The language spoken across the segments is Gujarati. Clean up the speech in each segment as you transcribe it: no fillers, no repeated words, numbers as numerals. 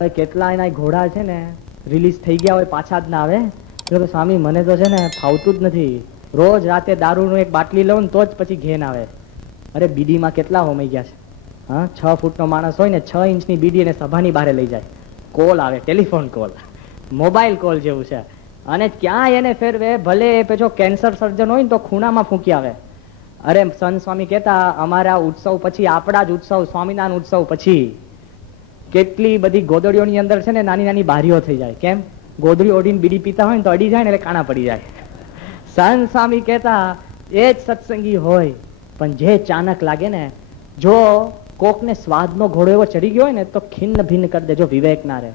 કેટલા એના ઘોડા છે ને રિલીઝ થઈ ગયા હોય, પાછા જ ના આવે. તો સ્વામી મને તો છે ને ફાવતું જ નથી, રોજ રાતે દારૂનું એક બાટલી લઉં ને તો જ પછી ઘેન આવે. અરે બીડીમાં કેટલા હોમાઈ ગયા છે. હા, 6 ફૂટનો માણસ હોય ને 6 ઇંચની બીડી એને સભાની બહાર લઈ જાય. કોલ આવે, ટેલિફોન કોલ, મોબાઈલ કોલ જેવું છે. અને ક્યાં એને ફેરવે, ભલે એ પેલો કેન્સર સર્જન હોય ને તો ખૂણામાં ફૂંકી આવે. અરે સંત સ્વામી કહેતા, અમારા ઉત્સવ પછી, આપણા જ ઉત્સવ, સ્વામિનારાયણ ઉત્સવ પછી કેટલી બધી ગોદડીઓની અંદર છે ને નાની નાની બારીઓ થઈ જાય. કેમ? ગોદડી ઓઢીને બીડી પીતા હોય ને તો અડી જાય ને એટલે કાણા પડી જાય. સંત સ્વામી કહેતા, એ જ સત્સંગી હોય, પણ જે ચાનક લાગે ને, જો કોકને સ્વાદનો ઘોડો એવો ચડી ગયો હોય ને તો ખિન્ન ભિન્ન કરી દે, જો વિવેક ના રહે.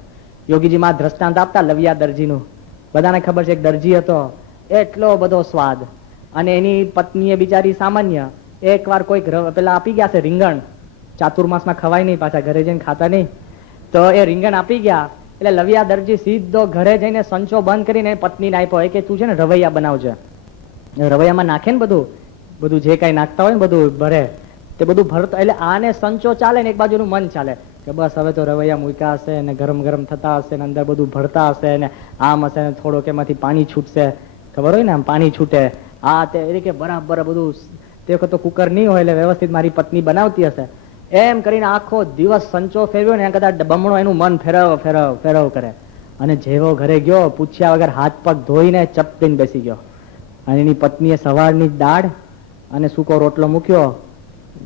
યોગીજી માં દ્રષ્ટાંત આપતા લવિયા દરજીનું. બધાને ખબર છે, એક દરજી હતો, એટલો બધો સ્વાદ, અને એની પત્ની એ બિચારી સામાન્ય. એક વાર કોઈક પેલા આપી ગયા છે રીંગણ, ચાતુર્માસમાં ખવાય નહીં, પાછા ઘરે જઈને ખાતા નહીં, તો એ રીંગણ આપી ગયા. એટલે લવિયા દરજી સીધો ઘરે જઈને સંચો બંધ કરીને પત્નીને આપ્યો કે તું છે ને રવૈયા બનાવજે. રવૈયામાં નાખે ને બધું જે કઈ નાખતા હોય ને બધું ભરે, તે બધું ભરતો. એટલે આને સંચો ચાલે ને એક બાજુનું મન ચાલે કે બસ હવે તો રવૈયા મૂક્યા હશે ને ગરમ ગરમ થતા હશે ને અંદર બધું ભરતા હશે ને આમ હશે ને થોડોક એમાંથી પાણી છૂટશે, ખબર હોય ને આમ પાણી છૂટે, આ તે એ કે બરાબર બધું. તે વખત તો કુકર નહીં હોય એટલે વ્યવસ્થિત મારી પત્ની બનાવતી હશે. એમ કરીને આખો દિવસ સંચો ફેરવ્યો ને કદાચ બમણો એનું મન ફેરવ કરે. અને જેવો ઘરે ગયો પૂછ્યા વગર હાથ પગ ધોઈને ચપ દઈને બેસી ગયો. અને એની પત્નીએ સવારની દાળ અને સૂકો રોટલો મૂક્યો.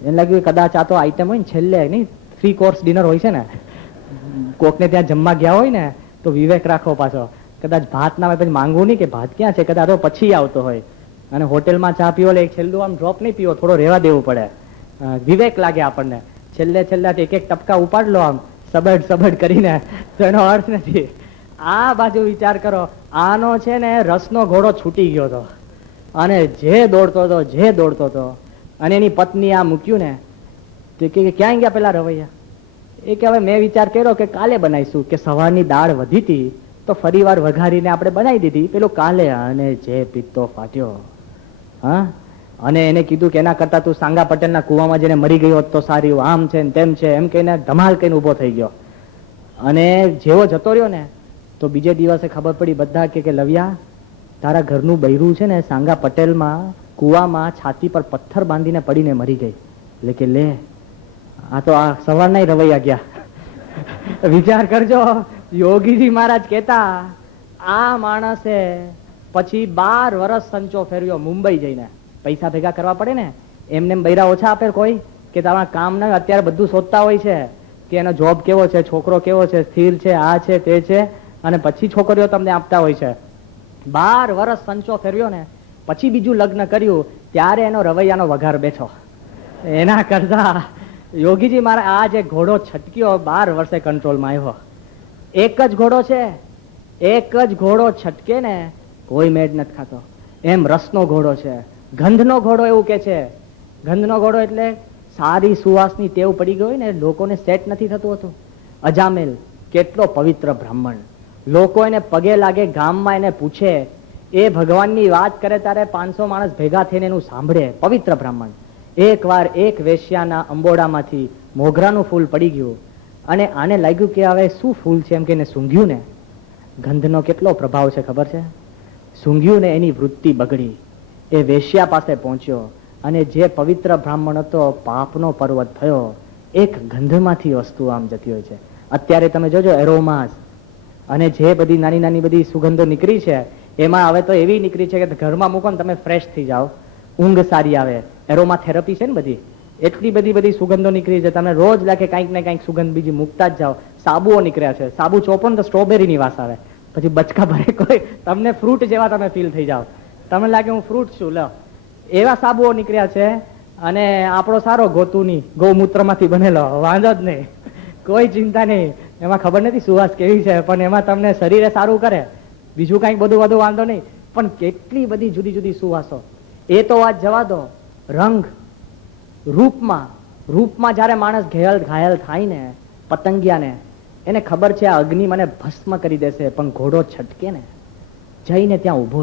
એને લાગ્યું કદાચ આ તો આઈટમ હોય ને છેલ્લે નહીં, 3 કોર્સ ડિનર હોય છે ને, કોકને ત્યાં જમવા ગયા હોય ને તો વિવેક રાખો પાછો, કદાચ ભાત ના હોય પછી માંગવું નહીં કે ભાત ક્યાં છે, કદાચ તો પછી આવતો હોય. અને હોટેલમાં ચા પીવો એટલે છેલ્લું આમ ડ્રોપ નહીં પીવો, થોડો રહેવા દેવું પડે, વિવેક લાગે આપણને. છેલ્લે એક એક ટપકા ઉપાડ લો આમ સબડ કરીને, તો એનો અર્થ નથી. આ બાજુ વિચાર કરો, આનો છે ને રસનો ઘોડો છૂટી ગયો હતો અને જે દોડતો હતો અને એની પત્ની આ મૂક્યું ને તો કે ક્યાં ગયા પેલા રવૈયા? એ કે હવે મેં વિચાર કર્યો કે કાલે બનાવીશું, કે સવારની દાળ વધી હતી તો ફરી વાર વઘારીને આપણે બનાવી દીધી પેલું કાલે. અને જે પિત્તો ફાટ્યો. હા, અને એને કીધું કે એના કરતા તું સાંગા પટેલના કુવામાં જઈને મરી ગયો તો સારી, આમ છે ને તેમ છે એમ કહીને ધમાલ કહીને ઉભો થઈ ગયો. અને જેવો જતો રહ્યો ને તો બીજે દિવસે ખબર પડી, બધા કે લવિયા તારા ઘરનું બૈરું છે ને સાંગા પટેલમાં કુવામાં છાતી પર પથ્થર બાંધીને પડીને મરી ગઈ. એટલે કે લે, આ તો આ સવારના રવૈયા ગયા. વિચાર કરજો, યોગીજી મહારાજ કહેતા આ માણસે પછી 12 વર્ષ સંચો ફેરવ્યો મુંબઈ જઈને. પૈસા ભેગા કરવા પડે ને, એમને બૈરા ઓછા આપે કોઈ, કે તમારા કામ ના અત્યારે બધું શોધતા હોય છે કે એનો જોબ કેવો છે, છોકરો કેવો છે, સ્થિર છે, આ છે તે છે, અને પછી છોકરીઓ તમને આપતા હોય છે. 12 વર્ષ સંચો ફેરવ્યો ને પછી બીજું લગ્ન કર્યું ત્યારે એનો રવૈયાનો વઘાર બેઠો. એના કરતા યોગીજી મારા આ જે ઘોડો છટક્યો 12 વર્ષે કંટ્રોલમાં આવ્યો. એક જ ઘોડો છે, એક જ ઘોડો છટકે ને કોઈ મેડ નથી ખાતો. એમ રસનો ઘોડો છે, ગંધનો ઘોડો એવું કે છે. ગંધનો ઘોડો એટલે સારી સુવાસની ટેવ પડી ગઈ હોય ને, લોકોને સેટ નથી થતું હતું. અજામેલ કેટલો પવિત્ર બ્રાહ્મણ, લોકો એને પગે લાગે, ગામમાં એને પૂછે, એ ભગવાનની વાત કરે ત્યારે 500 માણસ ભેગા થઈને એનું સાંભળે. પવિત્ર બ્રાહ્મણ. એક વાર એક વેશ્યાના અંબોડામાંથી મોગરાનું ફૂલ પડી ગયું અને આને લાગ્યું કે હવે શું ફૂલ છે એમ કે એને સૂંઘ્યું ને. ગંધનો કેટલો પ્રભાવ છે ખબર છે? સૂંઘ્યું ને એની વૃત્તિ બગડી. એ વેશ્યા પાસે પહોંચ્યો અને જે પવિત્ર બ્રાહ્મણ હતો પાપનો પર્વત થયો. એક ગંધમાંથી વસ્તુ આમ જતી હોય છે. અત્યારે તમે જોજો એરોમાસ અને જે બધી નાની નાની બધી સુગંધો નીકળી છે, એમાં હવે તો એવી નીકળી છે કે ઘરમાં મૂકો ને તમે ફ્રેશ થઈ જાઓ, ઊંઘ સારી આવે. એરોમા થેરપી છે ને બધી, એટલી બધી સુગંધો નીકળી છે. તમે રોજ લાગે કંઈક ને કંઈક સુગંધ બીજી મૂકતા જ જાઓ. સાબુઓ નીકળ્યા છે, સાબુ ચોપો ને તો સ્ટ્રોબેરીની વાસ આવે, પછી બચકા ભરે કોઈ, તમને ફ્રૂટ જેવા તમે ફીલ થઈ જાઓ, તમને લાગે હું ફ્રૂટ છું. લો, એવા સાબુઓ નીકળ્યા છે. અને આપણો સારો ગોતુની ગૌમૂત્રમાંથી બનેલો, વાંધો જ નહીં, કોઈ ચિંતા નહીં. એમાં ખબર નથી સુવાસ કેવી છે, પણ એમાં તમને શરીરે સારું કરે, બીજું કંઈક બધું વાંધો નહીં. પણ કેટલી બધી જુદી જુદી સુવાસો. એ તો વાત જવા દો, રંગ રૂપમાં જયારે માણસ ઘાયલ થાય ને, પતંગિયાને એને ખબર છે આ અગ્નિ મને ભસ્મ કરી દેશે, પણ ઘોડો છટકે ને જઈને ત્યાં ઉભો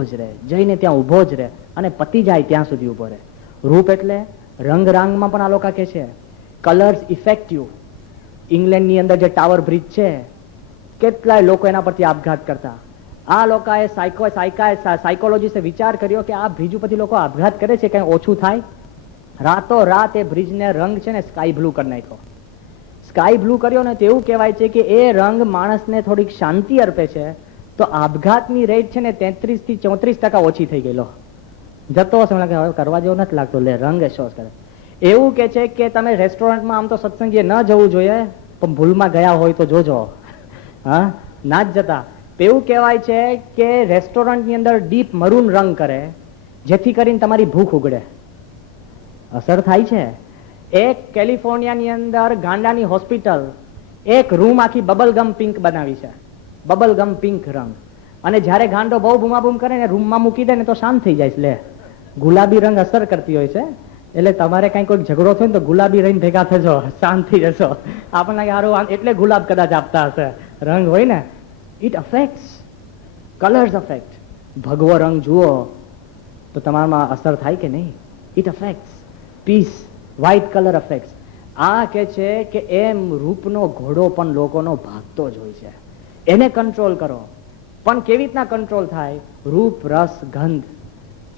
જ રહે અને પતી જાય ત્યાં સુધી ઉભો રહે. રૂપ એટલે રંગમાં પણ આ લોકો કે છે કલર્સ ઇફેક્ટિવ. ઇંગ્લેન્ડની અંદર જે ટાવર બ્રિજ છે કેટલાય લોકો એના પરથી આપઘાત કરતા. આ લોકોએ સાયકોલોજીસ્ટે વિચાર કર્યો કે આ બ્રિજ ઉપરથી લોકો આપઘાત કરે છે, કઈ ઓછું થાય. રાતો રાત એ બ્રિજને રંગ છે ને સ્કાય બ્લુ કરી નાખ્યો. સ્કાય બ્લુ કર્યો ને તો એવું કહેવાય છે કે એ રંગ માણસને થોડીક શાંતિ અર્પે છે. તો આપઘાતની રેટ છે ને 33 થી 34% ઓછી થઈ ગયેલો. જતો હશે લાગે હવે કરવા જેવો નથી લાગતો, લે રંગ શોષ કરે. એવું કે છે કે તમે રેસ્ટોરન્ટમાં આમ તો સત્સંગીએ ન જવું જોઈએ, પણ ભૂલમાં ગયા હોય તો જોજો, હા ના જ જતા. એવું કહેવાય છે કે રેસ્ટોરન્ટની અંદર ડીપ મરૂન રંગ કરે, જેથી કરીને તમારી ભૂખ ઉગડે. અસર થાય છે. એક કેલિફોર્નિયાની અંદર ગાંડાની હોસ્પિટલ એક રૂમ આખી બબલગમ પિંક બનાવી છે, બબલગમ પિંક રંગ. અને જયારે ગાંડો બહુ બૂમાબૂમ કરે ને રૂમમાં મૂકી દે ને તો શાંત થઈ જાય છે. લે ગુલાબી રંગ અસર કરતી હોય છે, એટલે તમારે કઈ કોઈ ઝઘડો થયો ને તો ગુલાબી રહીને ભેગા થજો, શાંત થઈ જશો. આપણને સારું એટલે ગુલાબ કદાચ આપતા હશે, રંગ હોય ને. It affects, colours affect. ભગવો રંગ જુઓ તો તમારામાં અસર થાય કે નહીં? It affects peace. White colour affects. આ કે છે કે એમ રૂપનો ઘોડો પણ લોકોનો ભાગતો જ હોય છે, એને કંટ્રોલ કરો. પણ કેવી રીતના કંટ્રોલ થાય? રૂપ, રસ, ગંધ,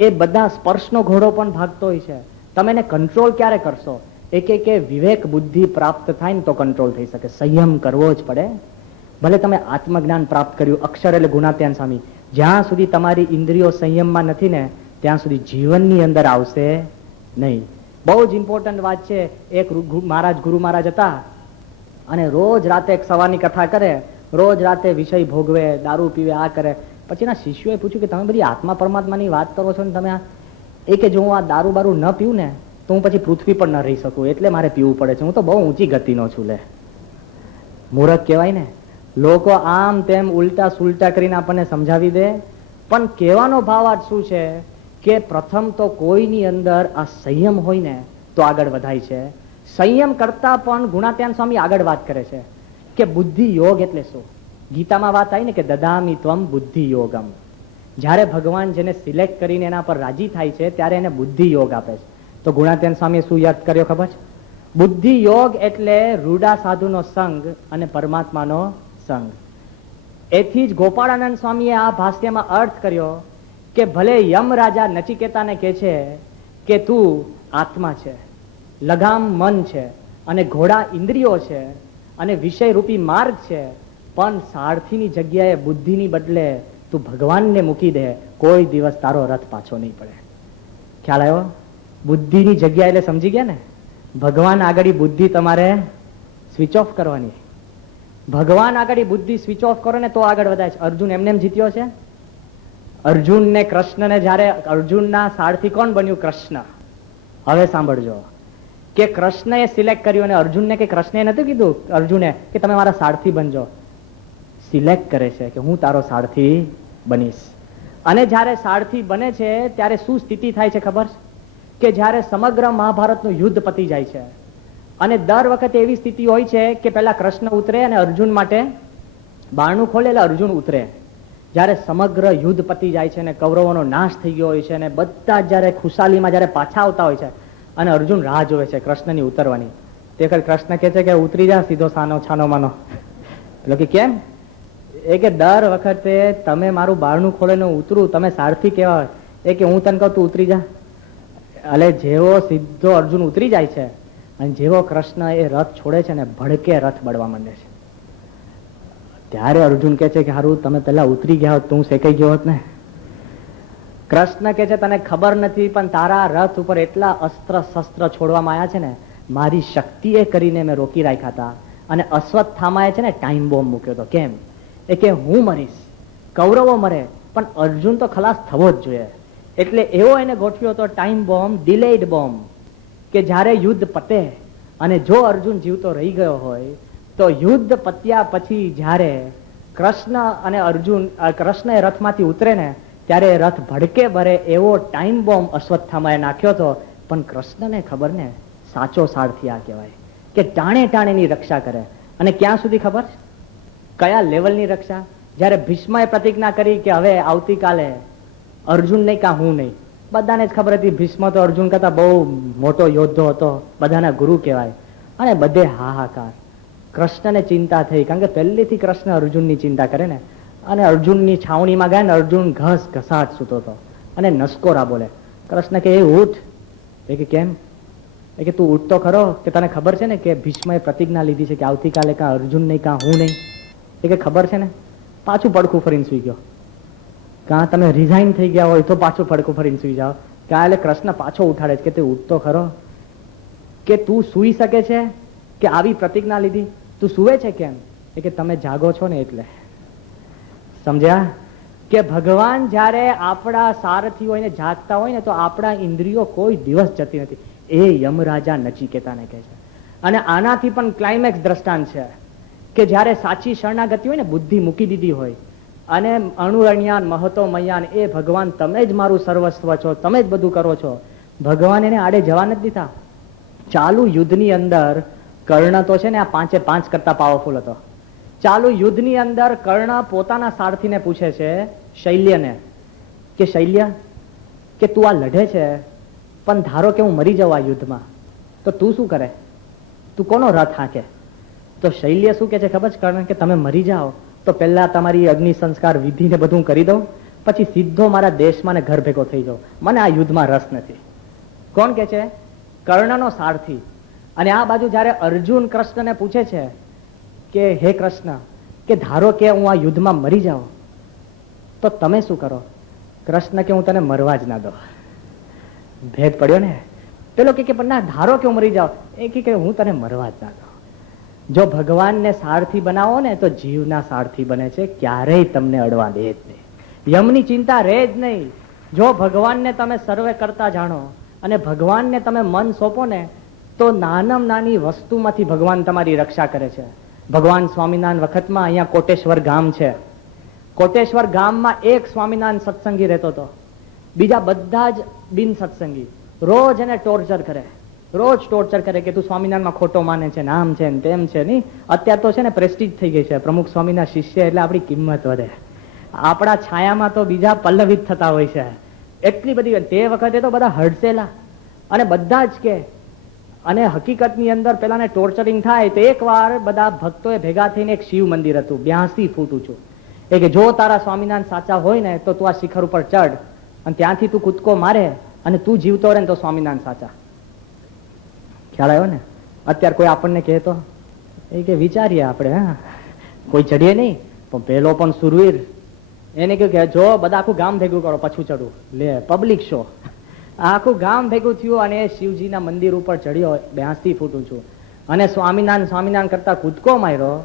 એ બધા સ્પર્શનો ઘોડો પણ ભાગતો હોય છે. તમે એને કંટ્રોલ ક્યારે કરશો? કે વિવેક બુદ્ધિ પ્રાપ્ત થાય ને તો કંટ્રોલ થઈ શકે. સંયમ કરવો જ પડે. ભલે તમે આત્મજ્ઞાન પ્રાપ્ત કર્યું, અક્ષર એટલે ગુણાત્યાન સ્વામી, જ્યાં સુધી તમારી ઇન્દ્રિયો સંયમમાં નથી ને ત્યાં સુધી જીવનની અંદર આવશે નહીં. બહુ જ ઇમ્પોર્ટન્ટ વાત છે. એક ગુરુ મહારાજ હતા અને રોજ રાતે એક સવારની કથા કરે, રોજ રાતે વિષય ભોગવે, દારૂ પીવે, આ કરે. પછી એના શિષ્યોએ પૂછ્યું કે તમે બધી આત્મા પરમાત્માની વાત કરો છો ને તમે એ કે જો હું આ દારૂ બારૂ ન પીવું ને તો હું પછી પૃથ્વી પર ન રહી શકું, એટલે મારે પીવું પડે છે. હું તો બહુ ઊંચી ગતિનો છું. લે મૂર્ખ કહેવાય ને. લોકો આમ તેમ ઉલટા સુલટા કરીને આપણને સમજાવી દે, પણ કહેવાનો ભાવાર્થ શું છે કે પ્રથમ તો કોઈની અંદર આ સંયમ હોય ને તો આગળ વધાય છે. સંયમ કરતા પણ ગુણાત્યાન સ્વામી આગળ વાત કરે છે કે બુદ્ધિ યોગ એટલે શું? ગીતામાં વાત આવી ને કે દદામી ત્વમ બુદ્ધિ યોગમ. જયારે ભગવાન જેને સિલેક્ટ કરીને એના પર રાજી થાય છે ત્યારે એને બુદ્ધિ યોગ આપે છે. તો ગુણાત્યાન સ્વામીએ શું યાદ કર્યો ખબર છે? બુદ્ધિ યોગ એટલે રૂડા સાધુનો સંગ અને પરમાત્માનો સંગ. એથી જ ગોપાળાનંદ સ્વામીએ આ ભાષ્યમાં અર્થ કર્યો કે ભલે યમ રાજા નચિકેતાને કહે છે કે તું આત્મા છે, લગામ મન છે અને ઘોડા ઇન્દ્રિયો છે અને વિષય રૂપી માર્ગ છે, પણ સારથીની જગ્યાએ બુદ્ધિની બદલે તું ભગવાનને મૂકી દે, કોઈ દિવસ તારો રથ પાછો નહીં પડે. ખ્યાલ આવ્યો? બુદ્ધિની જગ્યા એટલે સમજી ગયા ને? ભગવાન આગળ બુદ્ધિ તમારે સ્વિચ ઓફ કરવાની. ભગવાન આગળ બુદ્ધિ સ્વિચ ઓફ કરો ને તો આગળ વધાય છે. અર્જુન એમને જીત્યો છે. અર્જુન ને કૃષ્ણને જયારે અર્જુનના સારથી કોણ બન્યું? કૃષ્ણ. હવે સાંભળજો કે કૃષ્ણએ સિલેક્ટ કર્યું અને અર્જુનને કે કૃષ્ણએ નતું કીધું અર્જુને કે તમે મારા સારથી બનજો. સિલેક્ટ કરે છે કે હું તારો સારથી બનીશ. અને જયારે સારથી બને છે ત્યારે શું સ્થિતિ થાય છે ખબર કે જયારે સમગ્ર મહાભારતનું યુદ્ધ પતી જાય છે અને દર વખતે એવી સ્થિતિ હોય છે કે પેલા કૃષ્ણ ઉતરે અને અર્જુન માટે બારણું ખોલે એટલે અર્જુન ઉતરે. જયારે સમગ્ર યુદ્ધ પતી જાય છે અને કૌરવોનો નાશ થઈ ગયો હોય છે અને બધા જયારે ખુશાલીમાં જયારે પાછા આવતા હોય છે અને અર્જુન રાહ જોવે છે કૃષ્ણની ઉતરવાની. તે વખત કૃષ્ણ કહે છે કે ઉતરી જા સીધો છાનો માનો. એટલે કે કેમ? એ કે દર વખતે તમે મારું બારણું ખોલે ને ઉતરું, તમે સારથી કેવા હોય એ કે હું તને કહું તું ઉતરી જા. એટલે જેવો સીધો અર્જુન ઉતરી જાય છે અને જેવો કૃષ્ણ એ રથ છોડે છે ને ભડકે રથ બળવા માંડે છે. ત્યારે અર્જુન કે છે કે હારું તમે પેલા ઉતરી ગયા હોત તો હું શેકાઈ ગયો હોત ને. કૃષ્ણ કે છે તને ખબર નથી પણ તારા રથ ઉપર એટલા અસ્ત્ર શસ્ત્ર છોડવામાં આવ્યા છે ને મારી શક્તિએ કરીને મેં રોકી રાખ્યા હતા. અને અશ્વત્થામાએ છે ને ટાઈમ બોમ્બ મૂક્યો હતો. કેમ? એ કે હું મરીશ, કૌરવો મરે પણ અર્જુન તો ખલાસ થવો જ જોઈએ. એટલે એવો એને ગોઠવ્યો હતો ટાઈમ બોમ્બ, ડિલેડ બોમ્બ, કે જયારે યુદ્ધ પતે અને જો અર્જુન જીવતો રહી ગયો હોય તો યુદ્ધ પત્યા પછી જયારે કૃષ્ણ અને અર્જુન કૃષ્ણ એ રથમાંથી ઉતરે ને ત્યારે રથ ભડકે ભરે એવો ટાઈમ બોમ્બ અશ્વત્થામાએ નાખ્યો હતો. પણ કૃષ્ણને ખબર ને સાચો સારથી આ કહેવાય કે ટાણે ટાણેની રક્ષા કરે. અને ક્યાં સુધી ખબર? કયા લેવલની રક્ષા? જયારે ભીષ્મએ પ્રતિજ્ઞા કરી કે હવે આવતીકાલે અર્જુન નહીં કા હું નહીં. બધાને જ ખબર હતી ભીષ્મ તો અર્જુન કરતા બહુ મોટો યોદ્ધો હતો, બધાના ગુરુ કહેવાય. અને બધે હાહાકાર. કૃષ્ણને ચિંતા થઈ, કારણ કે પહેલેથી કૃષ્ણ અર્જુનની ચિંતા કરે ને. અને અર્જુનની છાવણીમાં ગયા ને અર્જુન ઘસાટ સૂતો હતો અને નસકોરા બોલે. કૃષ્ણ કે એ ઉઠ. એ કે કેમ? એ કે તું ઉઠતો ખરો, કે તને ખબર છે ને કે ભીષ્મએ પ્રતિજ્ઞા લીધી છે કે આવતીકાલે કાં અર્જુન નહીં કાં હું નહીં. એ કે ખબર છે ને. પાછું પડખું ફરીને સુઈ ગયો. કાં તમે રિઝાઇન થઈ ગયા હોય તો પાછું પડખું ફરીને સુઈ જાઓ. કાલે કૃષ્ણ પાછો ઉઠાડે છે કે તું ઉઠતો ખરો, કે તું સુઈ શકે છે, કે આવી પ્રતિજ્ઞા લીધી, તું સુવે છે કેમ? એ કે તમે જાગો છો ને એટલે. સમજ્યા? કે ભગવાન જ્યારે આપણા સારથી હોય ને જાગતા હોય ને તો આપણા ઇન્દ્રિયો કોઈ દિવસ જતી નથી. એ યમરાજા નચિકેતાને કહે છે. અને આનાથી પણ ક્લાઇમેક્સ દ્રષ્ટાંત છે કે જ્યારે સાચી શરણાગતિ હોય ને, બુદ્ધિ મૂકી દીધી હોય અને અણુરણ્યાન મહતો મયાન, એ ભગવાન તમે જ મારું સર્વસ્વ છો, તમે જ બધું કરો છો. ભગવાન એને આડે જવા નથી દીધા. ચાલુ યુદ્ધની અંદર કર્ણ તો છે ને આ 5 કરતા પાવરફુલ હતો. ચાલુ યુદ્ધની અંદર કર્ણ પોતાના સારથીને પૂછે છે, શૈલ્યને, કે શૈલ્ય, કે તું આ લડે છે પણ ધારો કે હું મરી જાઉં આ યુદ્ધમાં, તો તું શું કરે? તું કોનો રથ હાંકે? તો શૈલ્ય શું કે છે ખબર છે કર્ણ? કે તમે મરી જાઓ તો પહેલા તમારી અગ્નિ સંસ્કાર વિધિને બધું કરી દઉં, પછી સીધો મારા દેશમાં ને ઘર ભેગો થઈ જાઉં, મને આ યુદ્ધમાં રસ નથી. કોણ કે છે? કર્ણનો સારથી. અને આ બાજુ જયારે અર્જુન કૃષ્ણને પૂછે છે કે હે કૃષ્ણ, કે ધારો કે હું આ યુદ્ધમાં મરી જાઉં તો તમે શું કરો? કૃષ્ણ કે હું તને મરવા જ ના દો. ભેદ પડ્યો ને. પેલો કે પણ ના, ધારો કે હું મરી જાઉં, એ કે હું તને મરવા જ ના દો. જો ભગવાનને સારથી બનાવો ને તો જીવના સારથી બને છે, ક્યારેય તમને અડવા દે જ નહીં. યમની ચિંતા રહે જ નહીં. જો ભગવાનને તમે સર્વે કરતા જાણો અને ભગવાનને તમે મન સોંપો ને તો નાનામાં નાની વસ્તુમાંથી ભગવાન તમારી રક્ષા કરે છે. ભગવાન સ્વામિનારાયણ વખતમાં અહીંયા કોટેશ્વર ગામ છે. કોટેશ્વર ગામમાં એક સ્વામિનારાયણ સત્સંગી રહેતો હતો, બીજા બધા જ બિન સત્સંગી. રોજ એને ટોર્ચર કરે, રોજ ટોર્ચર કરે કે તું સ્વામિનારાયણમાં ખોટો માને છે, નામ છે ને તેમ છે. નહીં, અત્યારે તો છે ને પ્રેસ્ટીજ થઈ ગઈ છે, પ્રમુખ સ્વામીના શિષ્ય એટલે આપણી કિંમત વધે. આપણા છાયામાં તો બીજા પલ્લવિત થતા હોય છે. એટલી બધી તે વખતે તો બધા હડસેલા અને બધા જ કે. અને હકીકતની અંદર પેલાને ટોર્ચરિંગ થાય તો એકવાર બધા ભક્તોએ ભેગા થઈને એક શિવ મંદિર હતું 82 ફૂટ ઊંચું. એ કે જો તારા સ્વામિનારાયણ સાચા હોય ને તો તું આ શિખર ઉપર ચડ અને ત્યાંથી તું કૂદકો મારે અને તું જીવતો રહે ને તો સ્વામિનારાયણ સાચા. ખ્યાલ આવ્યો ને? અત્યારે કોઈ આપણને કહે તો એ કે વિચારીએ આપણે, હા કોઈ ચડીએ નહીં, પણ પેલો પણ સુરવીર એને કહ્યું કે જો બધા આખું ગામ ભેગું કરો પછી ચડવું. લે, પબ્લિક શો. આખું ગામ ભેગું થયું અને શિવજીના મંદિર ઉપર ચડ્યો 82 ફૂટ ઊંચું અને સ્વામિનારાયણ કરતા કૂદકો માર્યો.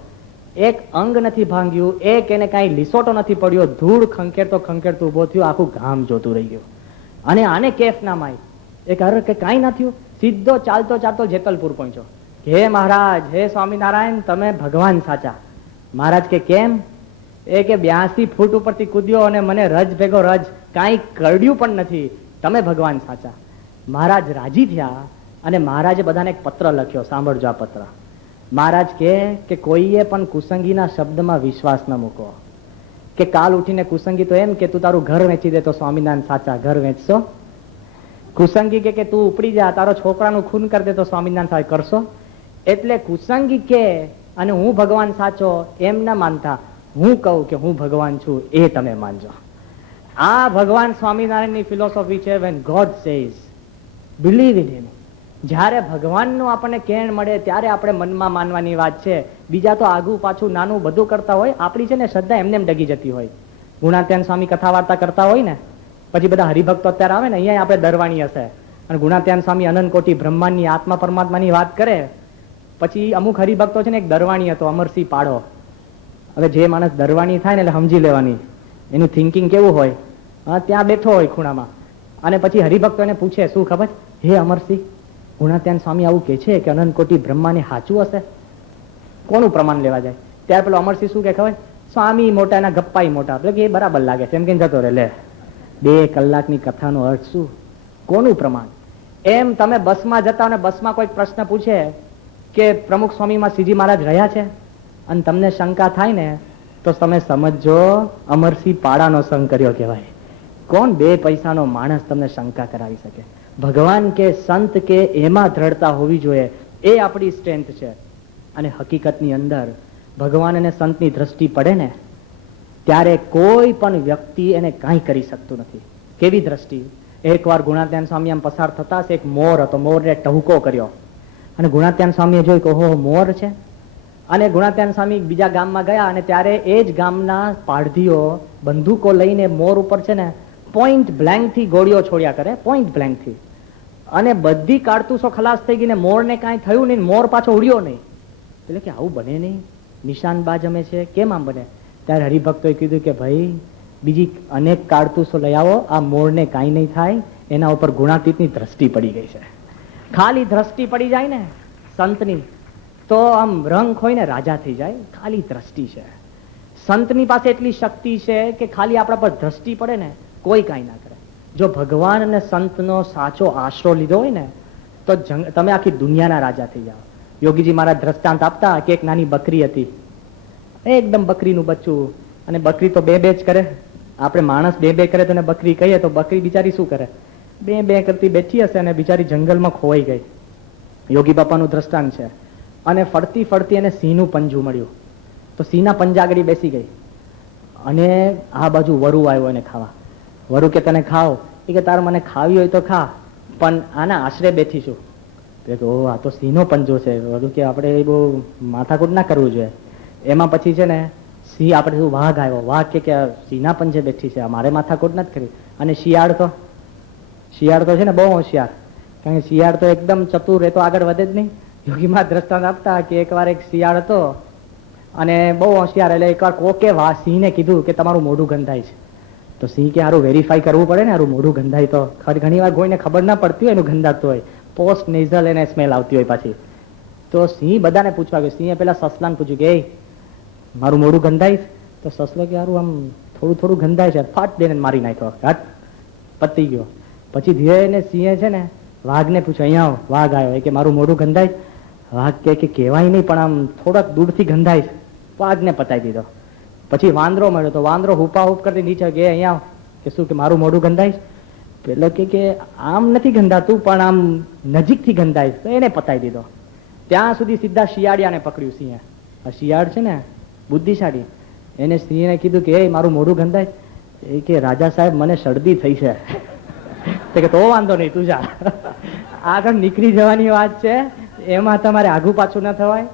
એક અંગ નથી ભાંગ્યું, એક એને કાંઈ લીસોટો નથી પડ્યો, ધૂળ ખંખેરતો ઉભો થયો, આખું ગામ જોતું રહી ગયું. અને આને કેફ ના માય. એક હર કે કાંઈ ના થયું, સીધો ચાલતો જેતલપુર પહોંચ્યો. હે મહારાજ, હે સ્વામિનારાયણ, તમે ભગવાન સાચા. મહારાજ કે કેમ? એ કે 82 ફૂટ ઉપરથી કૂદ્યો અને મને રજ ભેગો રજ, કાંઈ કરડ્યું પણ નથી, તમે ભગવાન સાચા. મહારાજ રાજી થયા અને મહારાજે બધાને એક પત્ર લખ્યો. સાંભળજો આ પત્ર. મહારાજ કે કોઈએ પણ કુસંગીના શબ્દમાં વિશ્વાસ ન મૂકો. કે કાલ ઉઠીને કુસંગી તો એમ કે તું તારું ઘર વેચી દે તો સ્વામિનારાયણ સાચા. ઘર વેચશો? કુસંગી કે તું ઉપડી જા, તારો છોકરાનું ખૂન કરી દે તો સ્વામિનારાયણ સાચા કરશો? એટલે કુસંગી કે અને હું ભગવાન સાચો એમ ના માનતા, હું કહું કે હું ભગવાન છું એ તમે માનજો. આ ભગવાન સ્વામિનારાયણની ફિલોસોફી છે. when God says believe in him. જ્યારે ભગવાનનું આપણને કેણ મળે ત્યારે આપણે મનમાં માનવાની વાત છે. બીજા તો આગું પાછું નાનું બધું કરતા હોય. આપણી છે ને શ્રદ્ધા એમને ડગી જતી હોય. ગુણાત્યાન સ્વામી કથા વાર્તા કરતા હોય ને પછી બધા હરિભક્તો અત્યારે આવે ને અહીંયા આપણે દરવાણી હશે અને ગુણાત્યાન સ્વામી અનંત કોટી બ્રહ્માંડની આત્મા પરમાત્માની વાત કરે પછી અમુક હરિભક્તો છે ને એક દરવાણી હતો અમરસિંહ પાડો. હવે જે માણસ દરવાણી થાય ને એટલે સમજી લેવાની એનું થિંકિંગ કેવું હોય. ત્યાં બેઠો હોય ખૂણામાં અને પછી હરિભક્તો એને પૂછે શું ખબર? હે અમરસિંહ, ગુણાત્યાન સ્વામી આવું કે છે કે અનંત કોટી બ્રહ્માને સાચું હશે? કોનું પ્રમાણ લેવા જાય? ત્યારે પેલો અમરસિંહ શું કે ખબર? સ્વામી મોટા એના ગપ્પાઈ મોટા. એટલે કે એ બરાબર લાગે છે એમ કે જતો રે. લે, 2 કલાકની કથાનો અર્થ શું? કોનું પ્રમાણ? એમ તમે બસમાં જતા અને બસમાં કોઈ પ્રશ્ન પૂછે કે પ્રમુખ સ્વામીમાં શ્રીજી મહારાજ રહ્યા છે અને તમને શંકા થાય ને તો તમે સમજો અમરસિંહ પાડાનો સંગ કર્યો કહેવાય. કોણ 2 પૈસાનો માણસ તમને શંકા કરાવી શકે? ભગવાન કે સંત કે એમાં દ્રઢતા હોવી જોઈએ. એ આપણી સ્ટ્રેન્થ છે. અને હકીકતની અંદર ભગવાન અને સંતની દ્રષ્ટિ પડે ને ત્યારે કોઈ પણ વ્યક્તિ એને કાંઈ કરી શકતું નથી. કેવી દ્રષ્ટિ? એકવાર ગુણાત્યાન સ્વામી આમ પસાર થતા એક મોર હતો, મોરને ટહુકો કર્યો અને ગુણાત્યાન સ્વામીએ જોયું કે ઓહો મોર છે. અને ગુણાત્યાન સ્વામી બીજા ગામમાં ગયા અને ત્યારે એ જ ગામના પારધીઓ બંદૂકો લઈને મોર ઉપર છે ને પોઈન્ટ બ્લેન્ક થી ગોળીઓ છોડ્યા કરે, પોઈન્ટ બ્લેન્ક થી, અને બધી કારતૂસો ખલાસ થઈ ગઈ ને મોરને કાંઈ થયું નહીં, મોર પાછો ઉડ્યો નહીં. એટલે કે આવું બને નહીં, નિશાનબાજ અમે છે, કેમ આમ બને? ત્યારે હરિભક્તોએ કીધું કે ભાઈ બીજી અનેક કારતૂસો લઈ આવો, આ મોરને કાંઈ નહીં થાય, એના ઉપર ગુણાતીતની દ્રષ્ટિ પડી ગઈ છે. ખાલી દ્રષ્ટિ પડી જાય ને સંતની તો આમ રંગ ખોઈને રાજા થઈ જાય. ખાલી દ્રષ્ટિ છે. સંતની પાસે એટલી શક્તિ છે કે ખાલી આપણા પર દ્રષ્ટિ પડે ને કોઈ કાંઈ ના કરે. જો ભગવાન અને સંતનો સાચો આશરો લીધો હોય ને તો તમે આખી દુનિયાના રાજા થઈ જાઓ. યોગીજી મારા દ્રષ્ટાંત આપતા કે એક નાની બકરી હતી, એકદમ બકરીનું બચ્ચું, અને બકરી તો બે જ કરે. આપણે માણસ બે કરે તો બકરી કહીએ તો બકરી બિચારી શું કરે? બે કરતી બેઠી હશે અને બિચારી જંગલમાં ખોવાઈ ગઈ. યોગી બાપાનું દ્રષ્ટાંત છે. અને ફરતી ફરતી એને સિંહનું પંજું મળ્યું તો સિંહના પંજાગડી બેસી ગઈ અને આ બાજુ વરુ આવ્યો એને ખાવા. વરુ કે તને ખાવ? એ કે તારે મને ખાવી હોય તો ખા, પણ આના આશરે બેઠીશું. ઓહ આ તો સિંહનો પંજો છે. વરુ કે આપણે બહુ માથાકૂટ ના કરવું જોઈએ. એમાં પછી છે ને સિંહ આપણે શું વાઘ આવ્યો, વાઘ કે સિંહના પંજે બેઠી છે, મારે માથાકૂટ નથી કરી. અને શિયાળ તો છે ને બહુ હોશિયાર, કારણ કે શિયાળ તો એકદમ ચતુર, એ તો આગળ વધે જ નહીં. યોગીમાં દ્રષ્ટાંત આપતા કે એકવાર એક શિયાળ હતો અને બહુ હોશિયાર, એટલે એકવાર કોકે સિંહને કીધું કે તમારું મોઢું ગંધાય છે. તો સિંહ કે સારું વેરીફાઈ કરવું પડે ને, સારું મોઢું ગંધાય તો ઘણી વાર કોઈને ખબર ના પડતી હોય એનું ગંધાતું હોય, પોસ્ટ નેઝલ એને સ્મેલ આવતી હોય પાછી. તો સિંહ બધાને પૂછવા ગયો. સિંહે પેલા સસલાને પૂછ્યું કે મારું મોઢું ગંધાય? તો સસલો કે સારું આમ થોડું ગંધાય છે, ફાટ દઈને મારી નાખ્યો, હટ પતી ગયો. પછી ધીરે સિંહે છે ને વાઘને પૂછ્યું, અહીંયા આવો. વાઘ આવ્યો, કે મારું મોઢું ગંધાય? વાઘ કે કહેવાય નહીં પણ આમ થોડાક દૂરથી ગંધાય. વાઘને પતાવી દીધો. પછી વાંદરો મળ્યો તો વાંદરો હુપા હુપ કરતી નીચે કે અહીંયા કે શું કે મારું મોઢું ગંધાય? પેલો કે આમ નથી ગંધાતું પણ આમ નજીકથી ગંધાય, તો એને પતાવી દીધો. ત્યાં સુધી સીધા શિયાળિયાને પકડ્યું સિંહે. આ શિયાળ છે ને બુદ્ધિશાળી, એને સિંહને કીધું કે મારું મોઢું ગંધાય? એ કે રાજા સાહેબ મને શરદી થઈ છે. કે તો વાંધો નહીં, તું જા, આગળ નીકળી જવાની વાત છે, એમાં તમારે આઘું પાછું ના થવાય.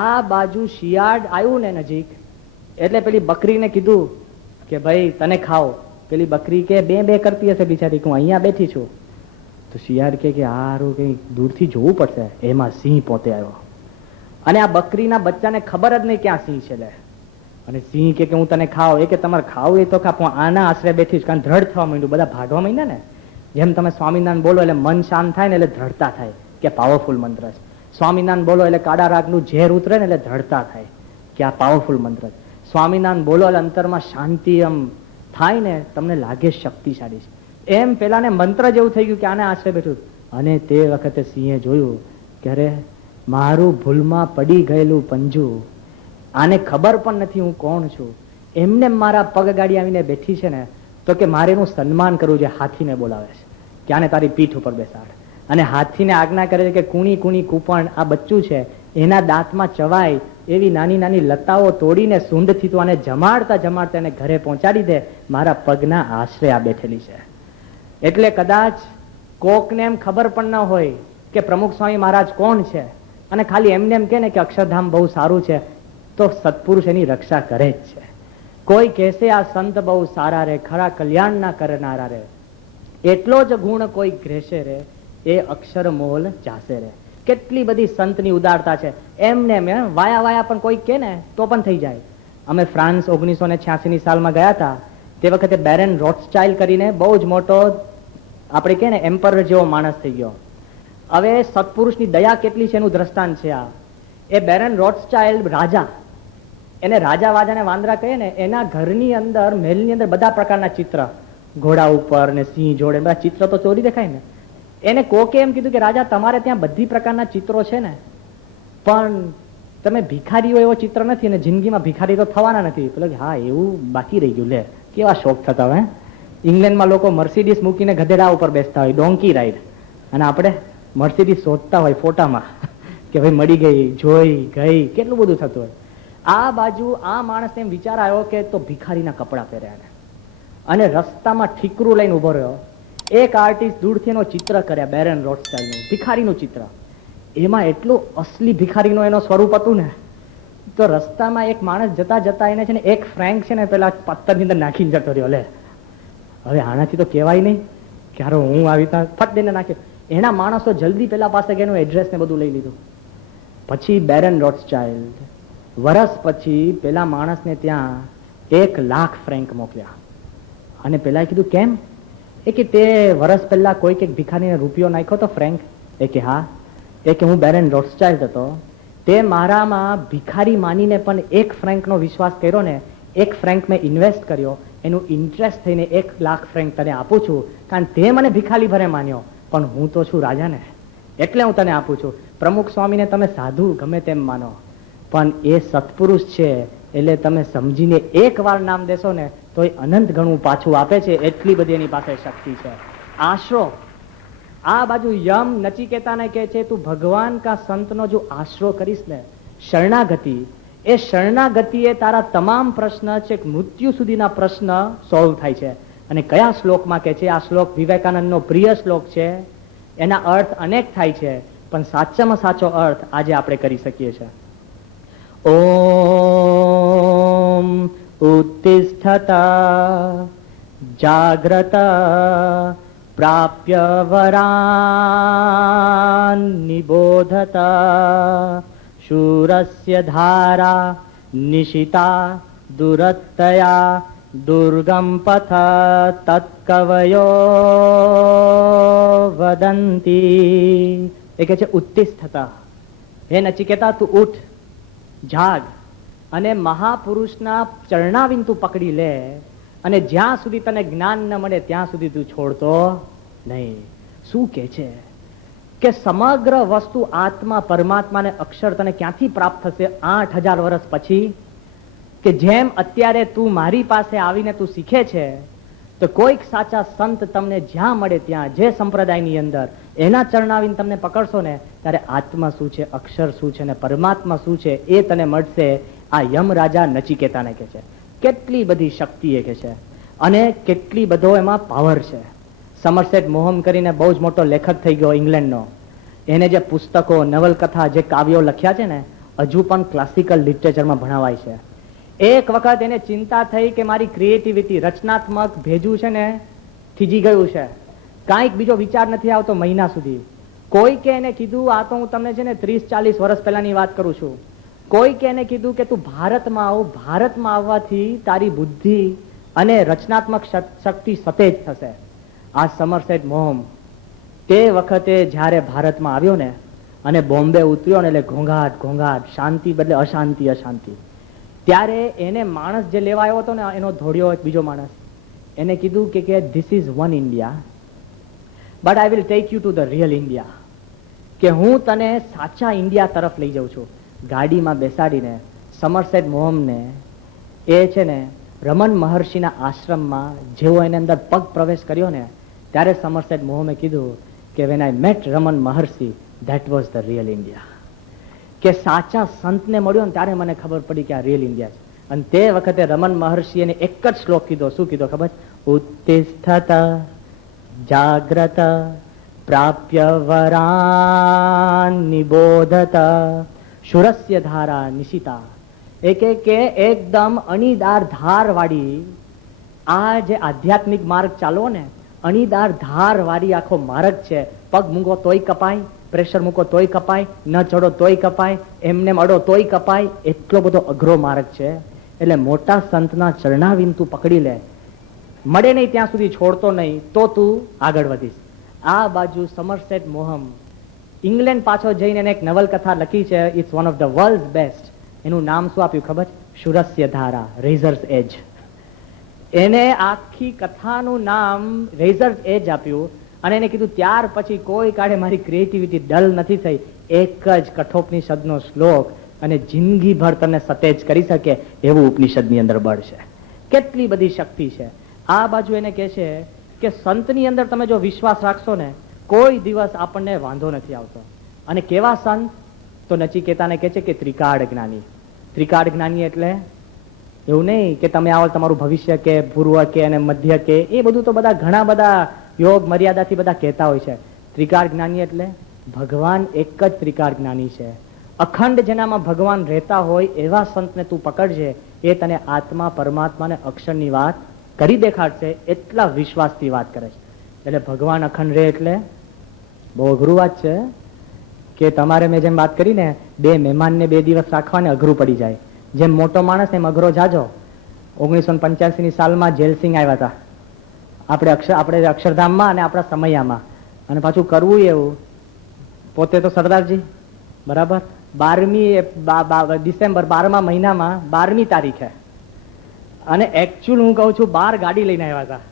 આ બાજુ શિયાળ આવ્યું ને નજીક, એટલે પેલી બકરીને કીધું કે ભાઈ તને ખાઓ. પેલી બકરી કે બે કરતી હશે બિચારી, હું અહીંયા બેઠી છું. તો શિયાળ કે હારું કઈ દૂરથી જોવું પડશે. એમાં સિંહ પોતે આવ્યો અને આ બકરીના બચ્ચાને ખબર જ નહીં ક્યાં સિંહ છે. અને સિંહ કે હું તને ખાવ? એ કે તમારે ખાવું એ તો ખા, પણ આના આશરે બેઠી છું. કારણ દ્રઢ થવા માંડ્યું, બધા ભાગવા માંડ્યા ને. જેમ તમે સ્વામિનારાયણ બોલો એટલે મન શાંત થાય ને એટલે દ્રઢતા થાય કે પાવરફુલ મંત્ર છે. સ્વામિનારાયણ બોલો એટલે કાળા રાગનું ઝેર ઉતરે ને એટલે દ્રઢતા થાય કે આ પાવરફુલ મંત્ર છે. સ્વામિનારાયણ બોલો એટલે અંતરમાં શાંતિ આમ થાય ને, તમને લાગે શક્તિશાળી છે. એમ પેલાને મંત્ર જેવું થઈ ગયું કે આને આશરે બેઠું. અને તે વખતે સિંહે જોયું કે અરે મારું ભૂલમાં પડી ગયેલું પંજું, આને ખબર પણ નથી હું કોણ છું. એમને મારા પગ ગાડી આવીને બેઠી છે ને, તો કે મારે એનું સન્માન કરવું છે. હાથીને બોલાવે છે કે આને તારી પીઠ ઉપર બેસાડ, અને હાથીને આજ્ઞા કરે છે કે કુણી કુણી કૂપણ આ બચ્ચું છે એના દાંતમાં ચવાય એવી નાની નાની લતાઓ તોડીને સૂંઢથી તું આને જમાડતા જમાડતા એને ઘરે પહોંચાડી દે. મારા પગના આશરે આ બેઠેલી છે. એટલે કદાચ કોકને એમ ખબર પણ ન હોય કે પ્રમુખ સ્વામી મહારાજ કોણ છે, અને ખાલી એમને એમ કે ને કે અક્ષરધામ બહુ સારું છે, તો સત્પુરુષ એની રક્ષા કરે જ છે. કોઈ કહેશે આ સંત બહુ સારા રે, ખરા કલ્યાણ ના કરનારા રે, એટલો જ ગુણ કોઈ ગ્રેસે રે, એ અક્ષર મોલ જાશે રે. કેટલી બધી સંતની ઉદારતા છે. એમને વાયા વાયા પણ કોઈ કે ને તો પણ થઈ જાય. અમે ફ્રાન્સ 1986 સાલમાં ગયા હતા. તે વખતે બેરન રોથસ્ચાઇલ્ડ કરીને બહુ જ મોટો આપણે કે ને એમ્પરર જેવો માણસ થઈ ગયો. હવે સત્પુરુષની દયા કેટલી છે એનું દ્રષ્ટાંત છે આ. એ બેરન રોથસ્ચાઇલ્ડ રાજા, એને રાજા વાજાને વાંદરા કહીએ ને, એના ઘરની અંદર મહેલની અંદર બધા પ્રકારના ચિત્ર, ઘોડા ઉપર ને સિંહ જોડે બધા ચિત્ર તો ચોરી દેખાય ને. એને કોકે એમ કીધું કે રાજા તમારે ત્યાં બધી પ્રકારના ચિત્રો છે ને, પણ તમે ભિખારીઓ એવો ચિત્ર નથી અને જિંદગીમાં ભિખારી તો થવાના નથી. પેલો કે હા એવું બાકી રહી ગયું. લે કેવા શોખ થતા હોય. ઇંગ્લેન્ડમાં લોકો મર્સિડીસ મૂકીને ગધેડા ઉપર બેસતા હોય, ડોંકી રાઈડ, અને આપણે મર્સિડીસ શોધતા હોય ફોટામાં કે ભાઈ મળી ગઈ, જોઈ ગઈ, કેટલું બધું થતું હોય. આ બાજુ આ માણસને એમ વિચાર આવ્યો કે તો ભિખારીના કપડા પહેર્યા અને રસ્તામાં ઠીકરું લઈને ઉભો રહ્યો. એક આર્ટિસ્ટ દૂરથી એનો ચિત્ર કર્યા, બેરન રોથસ્ચાઇલ્ડનું ભિખારીનું ચિત્ર. એમાં એટલું અસલી ભિખારીનું એનો સ્વરૂપ હતું ને, તો રસ્તામાં એક માણસ જતા જતા એને છે ને એક ફ્રેન્ક છે ને પેલા પત્તરની અંદર નાખીને જતો રહ્યો. લે હવે આનાથી તો કહેવાય નહીં કે હારો હું આવી ત્યાં ફટ દઈને નાખ્યો. એના માણસો જલ્દી પેલા પાસે ગયા, એનું એડ્રેસ ને બધું લઈ લીધું. પછી બેરન રોથસ્ચાઇલ્ડ વર્ષ પછી પેલા માણસને ત્યાં 1,00,000 ફ્રેન્ક મોકલ્યા. અને પેલા કીધું કેમ? એ કે તે વર્ષ પહેલા કોઈક એક ભિખારીને રૂપિયો નાખ્યો તો ફ્રેન્ક? એ કે હા. એ કે હું બેરન રોથસ્ચાઇલ્ડ હતો, તે મારામાં ભિખારી માનીને પણ 1 ફ્રેન્કનો વિશ્વાસ કર્યો ને, 1 ફ્રેન્ક મેં ઇન્વેસ્ટ કર્યો, એનું ઇન્ટરેસ્ટ થઈને 1,00,000 ફ્રેન્ક તને આપું છું, કારણ તે મને ભિખારી ભરે માન્યો, પણ હું તો છું રાજા ને, એટલે હું તને આપું છું. પ્રમુખ સ્વામીને તમે સાધુ ગમે તેમ માનો, પણ એ સત્પુરુષ છે, એટલે તમે સમજીને એક વાર નામ દેશો ને તો એ અનંત ગણું પાછું આપે છે, એટલી બધી એની પાસે શક્તિ છે. આશરો, આ બાજુ યમ નચિકેતાને કહે છે તું ભગવાન કા સંતનો જો આશરો કરીશ ને, શરણાગતિ, એ શરણાગતિએ તારા તમામ પ્રશ્ન છે મૃત્યુ સુધીના પ્રશ્ન સોલ્વ થાય છે. અને કયા શ્લોકમાં કહે છે? આ શ્લોક વિવેકાનંદનો પ્રિય શ્લોક છે, એના અર્થ અનેક થાય છે, પણ સાચામાં સાચો અર્થ આજે આપણે કરી શકીએ છીએ. ઓમ ઉત્તિષ્ઠત જાગ્રત પ્રાપ્ય વરાન નિબોધત શૂરસ્ય ધારા નિશિતા દુરત્તયા દુર્ગમ પથ તત્કવયો વદંતી. એ કહે છે ઉત્તિષ્ઠત, હે નચિકેતા તું ઉઠ, જાગ, અને મહાપુરુષના ચરણાવીન તું પકડી લે, અને જ્યાં સુધી તને જ્ઞાન ન મળે ત્યાં સુધી તું છોડતો નહીં. શું કે છે કે સમગ્ર વસ્તુ આત્મા પરમાત્માને અક્ષર તને ક્યાંથી પ્રાપ્ત થશે? 8,000 વર્ષ પછી. કે જેમ અત્યારે તું મારી પાસે આવીને તું શીખે છે, તો કોઈક સાચા સંત તમને જ્યાં મળે ત્યાં, જે સંપ્રદાયની અંદર, એના ચરણાવીને તમને પકડશો ને, ત્યારે આત્મા શું છે, અક્ષર શું છે ને પરમાત્મા શું છે એ તને મળશે. આ યમ રાજા નચિકેતાને કહે છે. કેટલી બધી શક્તિ એ કહે છે, અને કેટલી બધો એમાં પાવર છે. સમરસેટ મોહમ કરીને બહુ જ મોટો લેખક થઈ ગયો ઇંગ્લેન્ડનો, એને જે પુસ્તકો, નવલકથા, જે કાવ્યો લખ્યા છે ને, હજુ પણ ક્લાસિકલ લિટરેચરમાં ભણાવાય છે. એક વખત એને ચિંતા થઈ કે મારી ક્રિએટિવિટી, રચનાત્મક ભેજું છે ને થીજી ગયું છે, કાંઈક બીજો વિચાર નથી આવતો મહિના સુધી. કોઈકે એને કીધું, આ તો હું તમને છે ને 30-40 વર્ષ પહેલાની વાત કરું છું, કોઈકે એને કીધું કે તું ભારતમાં આવ, ભારતમાં આવવાથી તારી બુદ્ધિ અને રચનાત્મક શક્તિ સતેજ થશે. આ સમરસેટ મોહમ તે વખતે જ્યારે ભારતમાં આવ્યો ને અને બોમ્બે ઉતર્યો ને, એટલે ઘોંઘાટ ઘોંઘાટ, શાંતિ બદલે અશાંતિ અશાંતિ. ત્યારે એને માણસ જે લેવા આવ્યો હતો ને, એનો ધોળ્યો એક બીજો માણસ, એને કીધું કે this is one India, but I will take you to the real India, કે હું તને સાચા ઇન્ડિયા તરફ લઈ જાઉં છું. ગાડીમાં બેસાડીને સમરસેટ મોહમને એ છે ને રમન મહર્ષિના આશ્રમમાં જેવો એને અંદર પગ પ્રવેશ કર્યો ને, ત્યારે સમરસેટ મોહમે કીધું કે when I met Raman Maharshi, that was the real India. કે સાચા સંતને મળ્યો ને ત્યારે મને ખબર પડી કે આ રિયલ ઇન્ડિયા છે. અને તે વખતે રમન મહર્ષિ એને એક જ શ્લોક કીધો. શું કીધો ખબર? ઉત્તિષ્ઠત જાગ્રત પ્રાપ્ય વરાન નિબોધત શુરસ્ય ધારા નિશિતા. કે એકદમ અણીદાર ધાર વાળી આ જે આધ્યાત્મિક માર્ગ ચાલવો ને, અણીદાર ધાર વાળી આખો માર્ગ છે. પગ મૂકો તોય કપાય, પ્રેશર મૂકો તોય કપાય, ન ચડો તોય કપાય, એમને અડો તોય કપાય, એટલો બધો અઘરો માર્ગ છે. એટલે મોટા સંતના ચરણાવીન તું પકડી લે, મળે નહીં ત્યાં સુધી છોડતો નહીં, તો તું આગળ વધીશ. આ બાજુ સમરસેટ મોહમ ઇંગ્લેન્ડ પાછો જઈને એક નવલકથા લખી છે, it's one of the world best. એનું નામ શું આપ્યું ખબર? શુરસ્ય ધારા, રેઝર્સ એજ. એને આખી કથાનું નામ રેઝર્સ એજ આપ્યું. અને એને કીધું ત્યાર પછી કોઈ કાળે મારી ક્રિએટિવિટી ડલ નથી થઈ. એક જ કઠોપનિષદનો શ્લોક અને જિંદગીભર તમને સતેજ કરી શકે એવું ઉપનિષદની અંદર બળ છે. કેટલી બધી શક્તિ છે. આ બાજુ એને કહે છે કે સંતની અંદર તમે જો વિશ્વાસ રાખશો ને, કોઈ દિવસ આપણને વાંધો નથી આવતો. અને કેવા સંત? તો નચિકેતાને કહે છે કે ત્રિકાળ જ્ઞાની. ત્રિકાળ જ્ઞાની એટલે એવું નહીં કે તમે આવો તમારું ભવિષ્ય કે પૂર્વ કે અને મધ્ય કે એ બધું તો બધા ઘણા બધા યોગ મર્યાદાથી બધા કહેતા હોય છે. ત્રિકાળ જ્ઞાની એટલે ભગવાન એક જ ત્રિકાળ જ્ઞાની છે. અખંડ જેનામાં ભગવાન રહેતા હોય એવા સંતને તું પકડજે, એ તને આત્મા પરમાત્માને અક્ષરની વાત કરી દેખાડશે. એટલા વિશ્વાસથી વાત કરે છે. એટલે ભગવાન અખંડ રહે એટલે બહુ અઘરું વાત છે કે તમારે મેં જેમ વાત કરી ને, બે મહેમાનને 2 દિવસ રાખવાને અઘરું પડી જાય. જેમ મોટો માણસ એમ અઘરો જાજો. 1985ની સાલમાં જેલસિંહ આવ્યા હતા આપણે અક્ષરધામમાં અને આપણા સમયામાં, અને પાછું કરવું એવું, પોતે તો સરદારજી બરાબર, 12મી ડિસેમ્બર 12મા મહિનામાં 12મી તારીખે, અને એકચ્યુઅલ હું કહું છું 12 ગાડી લઈને આવ્યા હતા.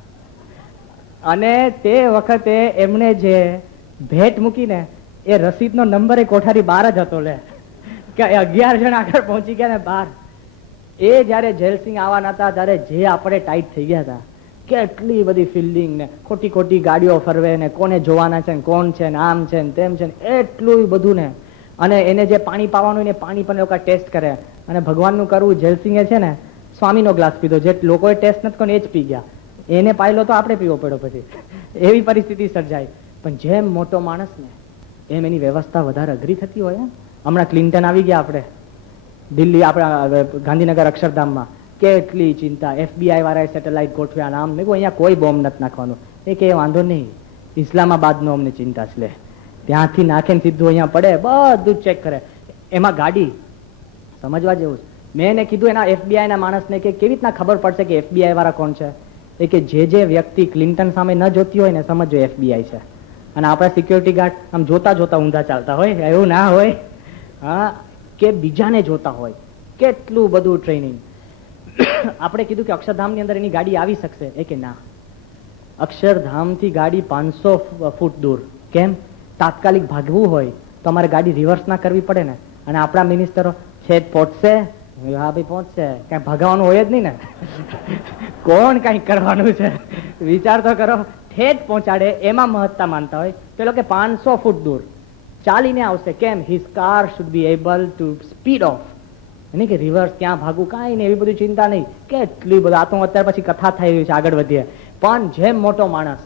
અને તે વખતે એમણે જે ભેટ મૂકીને એ રસીદનો નંબર એ કોઠારી 12 જ હતો લે, કે 11 જણ આગળ પહોંચી ગયા ને 12. એ જયારે જેલસિંહ આવવાના હતા ત્યારે જે આપણે ટાઈટ થઈ ગયા હતા, કેટલી બધી ફિલ્ડિંગ ને ખોટી ખોટી ગાડીઓ ફરવે ને કોને જોવાના છે ને કોણ છે ને આમ છે ને તેમ છે ને એટલું બધું ને. અને એને જે પાણી પાવાનું ને પાણી પણ લોકો ટેસ્ટ કરે. અને ભગવાનનું કરવું, જેલસિંહે છે ને સ્વામીનો ગ્લાસ પીધો, જે લોકોએ ટેસ્ટ નથી કર્યો એ જ પી ગયા. એને પાયલો તો આપણે પીવો પડ્યો પછી, એવી પરિસ્થિતિ સર્જાય. પણ જેમ મોટો માણસ ને એમ એની વ્યવસ્થા વધારે અઘરી થતી હોય. હમણાં ક્લિન્ટન આવી ગયા આપણે દિલ્હી, આપણા ગાંધીનગર અક્ષરધામમાં, કેટલી ચિંતા. FBI વાળાએ સેટેલાઇટ ગોઠવ્યા, આમ મેં કહ્યું અહીંયા કોઈ બોમ્બ નથી નાખવાનું. એ કે વાંધો નહીં, ઇસ્લામાબાદનો અમને ચિંતા છે, ત્યાંથી નાખે ને સીધું અહીંયા પડે, બધું ચેક કરે. એમાં ગાડી સમજવા જેવું છે. મેં એને કીધું એના FBI ના માણસને કે કેવી રીતના ખબર પડશે કે FBI વાળા કોણ છે? એ કે જે વ્યક્તિ ક્લિન્ટન સામે ન જોતી હોય ને સમજો FBI છે. અને આપણા સિક્યોરિટી ગાર્ડ આમ જોતા જોતા ઊંધા ચાલતા હોય, એવું ના હોય. હા, કે બીજાને જોતા હોય. કેટલું બધું ટ્રેનિંગ. આપણે કીધું કે અક્ષરધામની અંદર એની ગાડી આવી શકશે? એ કે ના, અક્ષરધામથી ગાડી 500 ફૂટ દૂર. કેમ? તાત્કાલિક ભાગવું હોય તો અમારે ગાડી રિવર્સ ના કરવી પડે ને. અને આપણા મિનિસ્ટરો છેદ પહોંચશે, હા ભાઈ પહોંચશે, કઈ ભાગવાનું હોય જ નહીં ને. કોણ કઈ કરવાનું છે? વિચાર તો કરો. ઠેઠ પહોંચાડે એમાં મહત્તા માનતા હોય. પેલો કે 500 ફૂટ દૂર ચાલીને આવશે. કેમ? His car should be able to speed of. નહીં કે રિવર્સ ક્યાં ભાગવું, કાંઈ નહીં, એવી બધી ચિંતા નહીં. કેટલી બધું આ તો અત્યારે પછી કથા થઈ રહી છે, આગળ વધીએ. પણ જેમ મોટો માણસ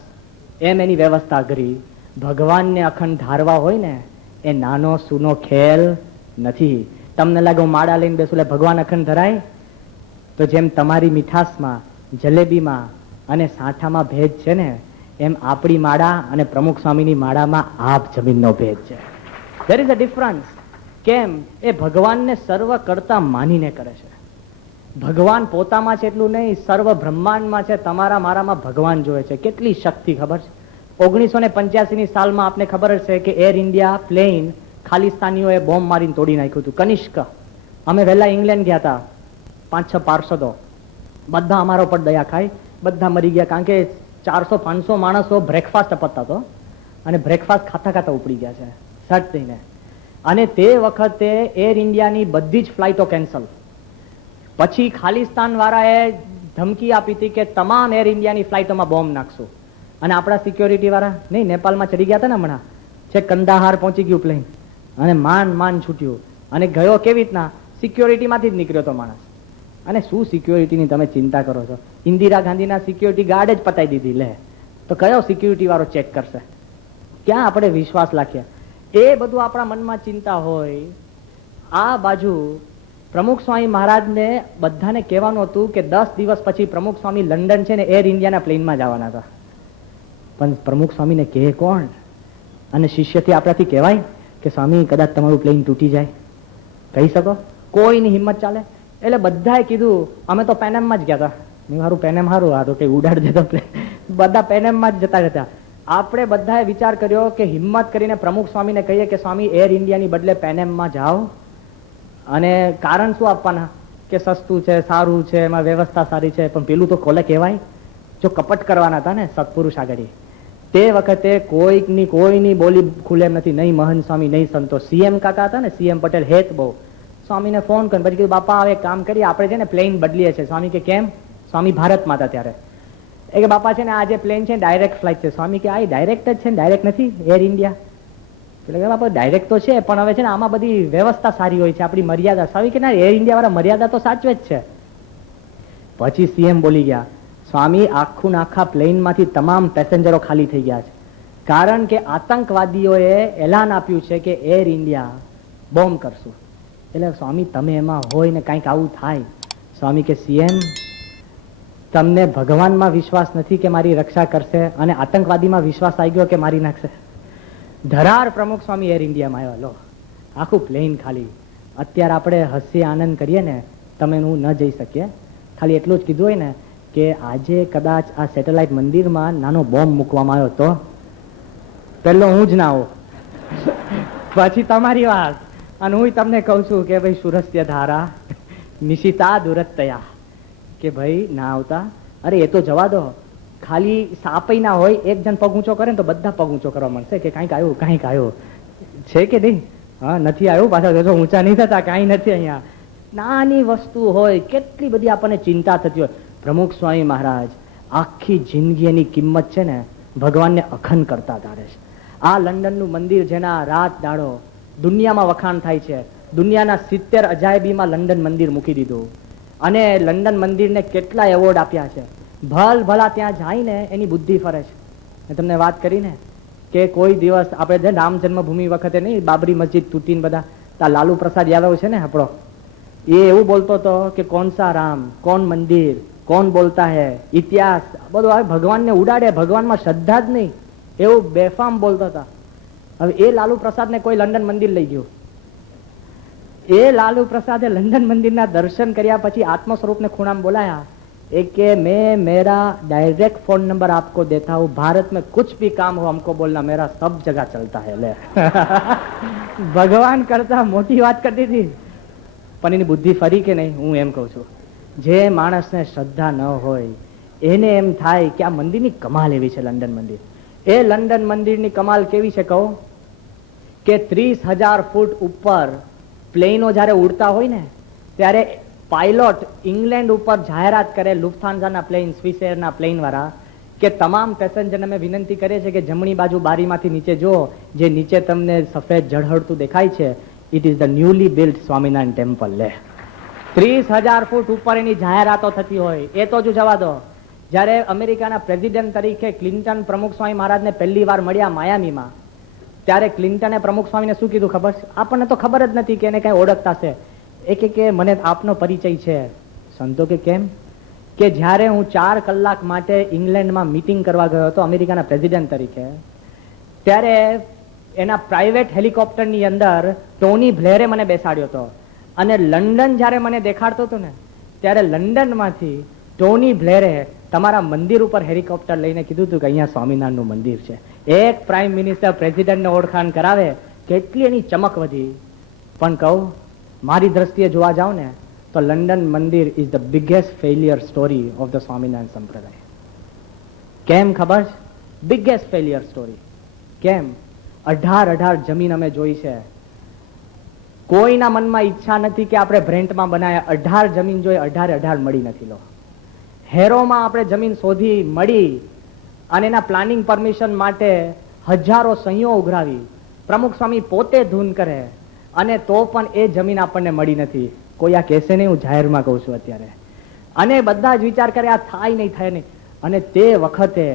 એમ એની વ્યવસ્થા કરી. ભગવાનને અખંડ ધારવા હોય ને એ નાનો સૂનો ખેલ નથી. તમને લાગે હું માળા લઈને બેસું એટલે ભગવાન અખંડ ધરાય? તો જેમ તમારી મીઠાશમાં, જલેબીમાં અને સાંઠામાં ભેદ છે ને, એમ આપણી માળા અને પ્રમુખ સ્વામીની માળામાં આપ જમીનનો ભેદ છે. There is a difference. કેમ? એ ભગવાનને સર્વ કરતા માનીને કરે છે. ભગવાન પોતામાં છે એટલું નહીં, સર્વ બ્રહ્માંડમાં છે. તમારા મારામાં ભગવાન જોવે છે. કેટલી શક્તિ ખબર છે? 1985ની સાલમાં આપને ખબર હશે કે એર ઇન્ડિયા પ્લેન ખાલિસ્તાનીઓએ બોમ્બ મારીને તોડી નાખ્યું હતું. કનિષ્ક. અમે વહેલા ઇંગ્લેન્ડ ગયા હતા, 5-6 પાર્ષદો, બધા અમારા ઉપર દયા ખાઈ, બધા મરી ગયા. કારણ કે 400-500 માણસો બ્રેકફાસ્ટ અપતતા હતો અને બ્રેકફાસ્ટ ખાતા ખાતા ઉપડી ગયા છે સટ થઈને. અને તે વખતે એર ઇન્ડિયાની બધી જ ફ્લાઇટો કેન્સલ. પછી ખાલિસ્તાન વાળાએ ધમકી આપી હતી કે તમામ એર ઇન્ડિયાની ફ્લાઇટોમાં બોમ્બ નાખશું. અને આપણા સિક્યોરિટી વાળા નહીં, નેપાળમાં ચડી ગયા હતા ને હમણાં, છે કંદાહાર પહોંચી ગયું પ્લેન, અને માન છૂટ્યું. અને ગયો કેવી રીતના? સિક્યોરિટીમાંથી જ નીકળ્યો તો માણસ. અને શું સિક્યોરિટીની તમે ચિંતા કરો છો? ઇન્દિરા ગાંધીના સિક્યોરિટી ગાર્ડ જ પતાવી દીધી. લે તો કયો સિક્યોરિટી વાળો ચેક કરશે? ક્યાં આપણે વિશ્વાસ રાખીએ? એ બધું આપણા મનમાં ચિંતા હોય. આ બાજુ પ્રમુખ સ્વામી મહારાજને બધાને કહેવાનું હતું કે 10 દિવસ પછી પ્રમુખ સ્વામી લંડન છે ને એર ઇન્ડિયાના પ્લેનમાં જવાના હતા. પણ પ્રમુખ સ્વામીને કહે કોણ? અને શિષ્યથી આપણાથી કહેવાય કે સ્વામી કદાચ તમારું પ્લેન તૂટી જાય? કહી શકો? કોઈની હિંમત ચાલે? એટલે બધાએ કીધું અમે તો પેનેમમાં જ ગયા હતા. મેં મારું પેનેમ હારું, આ તો કઈ ઉડાડ દેતો પ્લેન. બધા પેનેમમાં જ જતા હતા. આપણે બધાએ વિચાર કર્યો કે હિંમત કરીને પ્રમુખ સ્વામીને કહીએ કે સ્વામી એર ઇન્ડિયાની બદલે પેનેમમાં જાઓ. અને કારણ શું આપવાના? કે સસ્તું છે, સારું છે, એમાં વ્યવસ્થા સારી છે. પણ પેલું તો કોલે કહેવાય. જો કપટ કરવાના હતા ને સત્પુરુષ આગળ, તે વખતે કોઈની બોલી ખુલે એમ નથી. નહીં મહંત સ્વામી, નહીં સંતો. CM કાકા હતા ને, CM પટેલ, હેત બહુ. સ્વામીને ફોન કરીને પછી કીધું બાપા હવે કામ કરીએ, આપણે છે ને પ્લેન બદલીએ છીએ. સ્વામી કે કેમ? સ્વામી ભારતમાં હતા ત્યારે. એ કે બાપા છે ને આ જે પ્લેન છે ડાયરેક્ટ ફ્લાઇટ છે. સ્વામી કે આ ડાયરેક્ટ જ છે ને ડાયરેક્ટ નથી એર ઇન્ડિયા? એટલે કે બાપા ડાયરેક્ટ તો છે, પણ હવે છે ને આમાં બધી વ્યવસ્થા સારી હોય છે, આપણી મર્યાદા. સ્વામી કે ના, એર ઇન્ડિયા વાળા મર્યાદા તો સાચવે જ છે. પછી સીએમ બોલી ગયા, સ્વામી આખું આખા પ્લેનમાંથી તમામ પેસેન્જરો ખાલી થઈ ગયા છે, કારણ કે આતંકવાદીઓએ એલાન આપ્યું છે કે એર ઇન્ડિયા બોમ્બ કરશું. એટલે સ્વામી તમે એમાં હોય ને કંઈક આવું થાય. સ્વામી કે સીએમ તમને ભગવાનમાં વિશ્વાસ નથી કે મારી રક્ષા કરશે, અને આતંકવાદીમાં વિશ્વાસ આવી ગયો કે મારી નાખશે. ધરાર પ્રમુખ સ્વામી એર ઇન્ડિયામાં આવ્યા. લો આખું પ્લેન ખાલી. અત્યારે આપણે હસી આનંદ કરીએ ને, તમે હું ન જઈ શકીએ, ખાલી એટલું જ કીધું હોય ને કે આજે કદાચ આ સેટેલાઇટ મંદિરમાં નાનો બોમ્બ મૂકવામાં આવ્યો તો પેલો હું જ ના આવું, પછી તમારી વાત. અને હું તમને કહું છું કે ભાઈ સુરસ્ય ધારા નિશિતા દુરતયા, કે ભાઈ ના આવતા. અરે એ તો જવા દો, ખાલી સાપય ના હોય, એક જણ પગ ઊંચો કરે ને તો બધા પગ ઊંચો કરવા મળશે કે કાંઈક આવ્યું કાંઈક આવ્યું છે કે નહીં. હા નથી આવ્યું, પાછા જો ઊંચા નહીં થતા, કાંઈ નથી અહીંયા. નાની વસ્તુ હોય, કેટલી બધી આપણને ચિંતા થતી હોય. પ્રમુખ સ્વામી મહારાજ આખી જિંદગી એની કિંમત છે ને ભગવાનને અખંડ કરતા ધારે છે. આ લંડનનું મંદિર જેના રાત દાડો દુનિયામાં વખાણ થાય છે, દુનિયાના 70 અજાયબીમાં લંડન મંદિર મૂકી દીધું, અને લંડન મંદિરને કેટલા એવોર્ડ આપ્યા છે. ભલ ભલા ત્યાં જઈને એની બુદ્ધિ ફરે છે. મેં તમને વાત કરીને કે કોઈ દિવસ આપણે જે રામ જન્મભૂમિ વખતે નહીં, બાબરી મસ્જિદ તૂટીને બધા, ત્યાં લાલુ પ્રસાદ યાદવ છે ને આપણો, એ એવું બોલતો હતો કે કોણ સા રામ, કોણ મંદિર, કોણ બોલતા હે, ઇતિહાસ બધું ભગવાનને ઉડાડે, ભગવાનમાં શ્રદ્ધા જ નહીં, એવું બેફામ બોલતા હતા. હવે એ લાલુ પ્રસાદને કોઈ લંડન મંદિર લઈ ગયું. એ લાલુ પ્રસાદે લંડન મંદિરના દર્શન કર્યા પછી આત્મ સ્વરૂપને ખૂણામાં બોલાયા, એ કે मैं मेरा डायरेक्ट फोन नंबर आपको देता हूँ, भारत में कुछ भी काम हो हमको बोलना, मेरा सब जगह चलता है. ले ભગવાન કરતા મોટી વાત કરતી હતી, પણ એની બુદ્ધિ ફરી કે નહીં. હું એમ કહું છું, જે માણસને શ્રદ્ધા ન હોય એને એમ થાય કે આ મંદિરની કમાલ એવી છે લંડન મંદિર. એ લંડન મંદિરની કમાલ કેવી છે કહું, કે 30,000 ફૂટ ઉપર પ્લેનો જયારે ઉડતા હોય ને ત્યારે પાયલોટ ઇંગ્લેન્ડ ઉપર જાહેરાત કરે, લુફ્થાન્ઝાના પ્લેન, સ્વિસ એરના પ્લેન વાળા, કે તમામ પેસેન્જરને અમે વિનંતી કરીએ છીએ કે જમણી બાજુ બારીમાંથી નીચે જુઓ, જે નીચે તમને સફેદ ઝળહળતું દેખાય છે, it is the newly build Swaminarayan temple. લે 30,000 ફૂટ ઉપર એની જાહેરાતો થતી હોય. એ તો જ જવા દો, જયારે અમેરિકાના પ્રેસિડેન્ટ તરીકે ક્લિન્ટન પ્રમુખ સ્વામી મહારાજને પહેલી વાર મળ્યા માયામીમાં, ત્યારે ક્લિન્ટને પ્રમુખ સ્વામીને શું કીધું ખબર? આપણને તો ખબર જ નથી કે એને કઈ ઓળખતા છે. એ કે મને આપનો પરિચય છે. સંતો કે કેમ? કે જ્યારે હું 4 કલાક માટે ઇંગ્લેન્ડમાં મીટિંગ કરવા ગયો હતો અમેરિકાના પ્રેસિડેન્ટ તરીકે, ત્યારે એના પ્રાઇવેટ હેલિકોપ્ટરની અંદર ટોની બ્લેરે મને બેસાડ્યો હતો, અને લંડન જ્યારે મને દેખાડતો હતો ને ત્યારે લંડનમાંથી ટોની બ્લેરે તમારા મંદિર ઉપર હેલિકોપ્ટર લઈને કીધું હતું કે અહીંયા સ્વામિનારાયણનું મંદિર છે. એક પ્રાઇમ મિનિસ્ટર પ્રેસિડેન્ટને ઓળખાણ કરાવે, કેટલી એની ચમક વધી. પણ કહું, મારી દ્રષ્ટિએ જોવા જાવ ને તો લંડન મંદિર is the biggest failure story of the Swaminarayan સંપ્રદાય. કેમ ખબર? Biggest failure story. કેમ? 18 જમીન અમે જોઈ છે, કોઈના મનમાં ઈચ્છા નથી કે આપણે બ્રેન્ટમાં બનાવ્યા. 18 જમીન જોઈ, 18 મળી નથી. લો હેરોમાં આપણે જમીન શોધી મળી, અને એના પ્લાનિંગ પરમિશન માટે હજારો સહીઓ ઉઘરાવી, પ્રમુખ સ્વામી પોતે ધૂન કરે, અને તો પણ એ જમીન આપણને મળી નથી. કોઈ આ કહેશે નહીં, હું જાહેરમાં કહું છું અત્યારે. અને બધા જ વિચાર કરે આ થાય નહીં, થાય નહીં. અને તે વખતે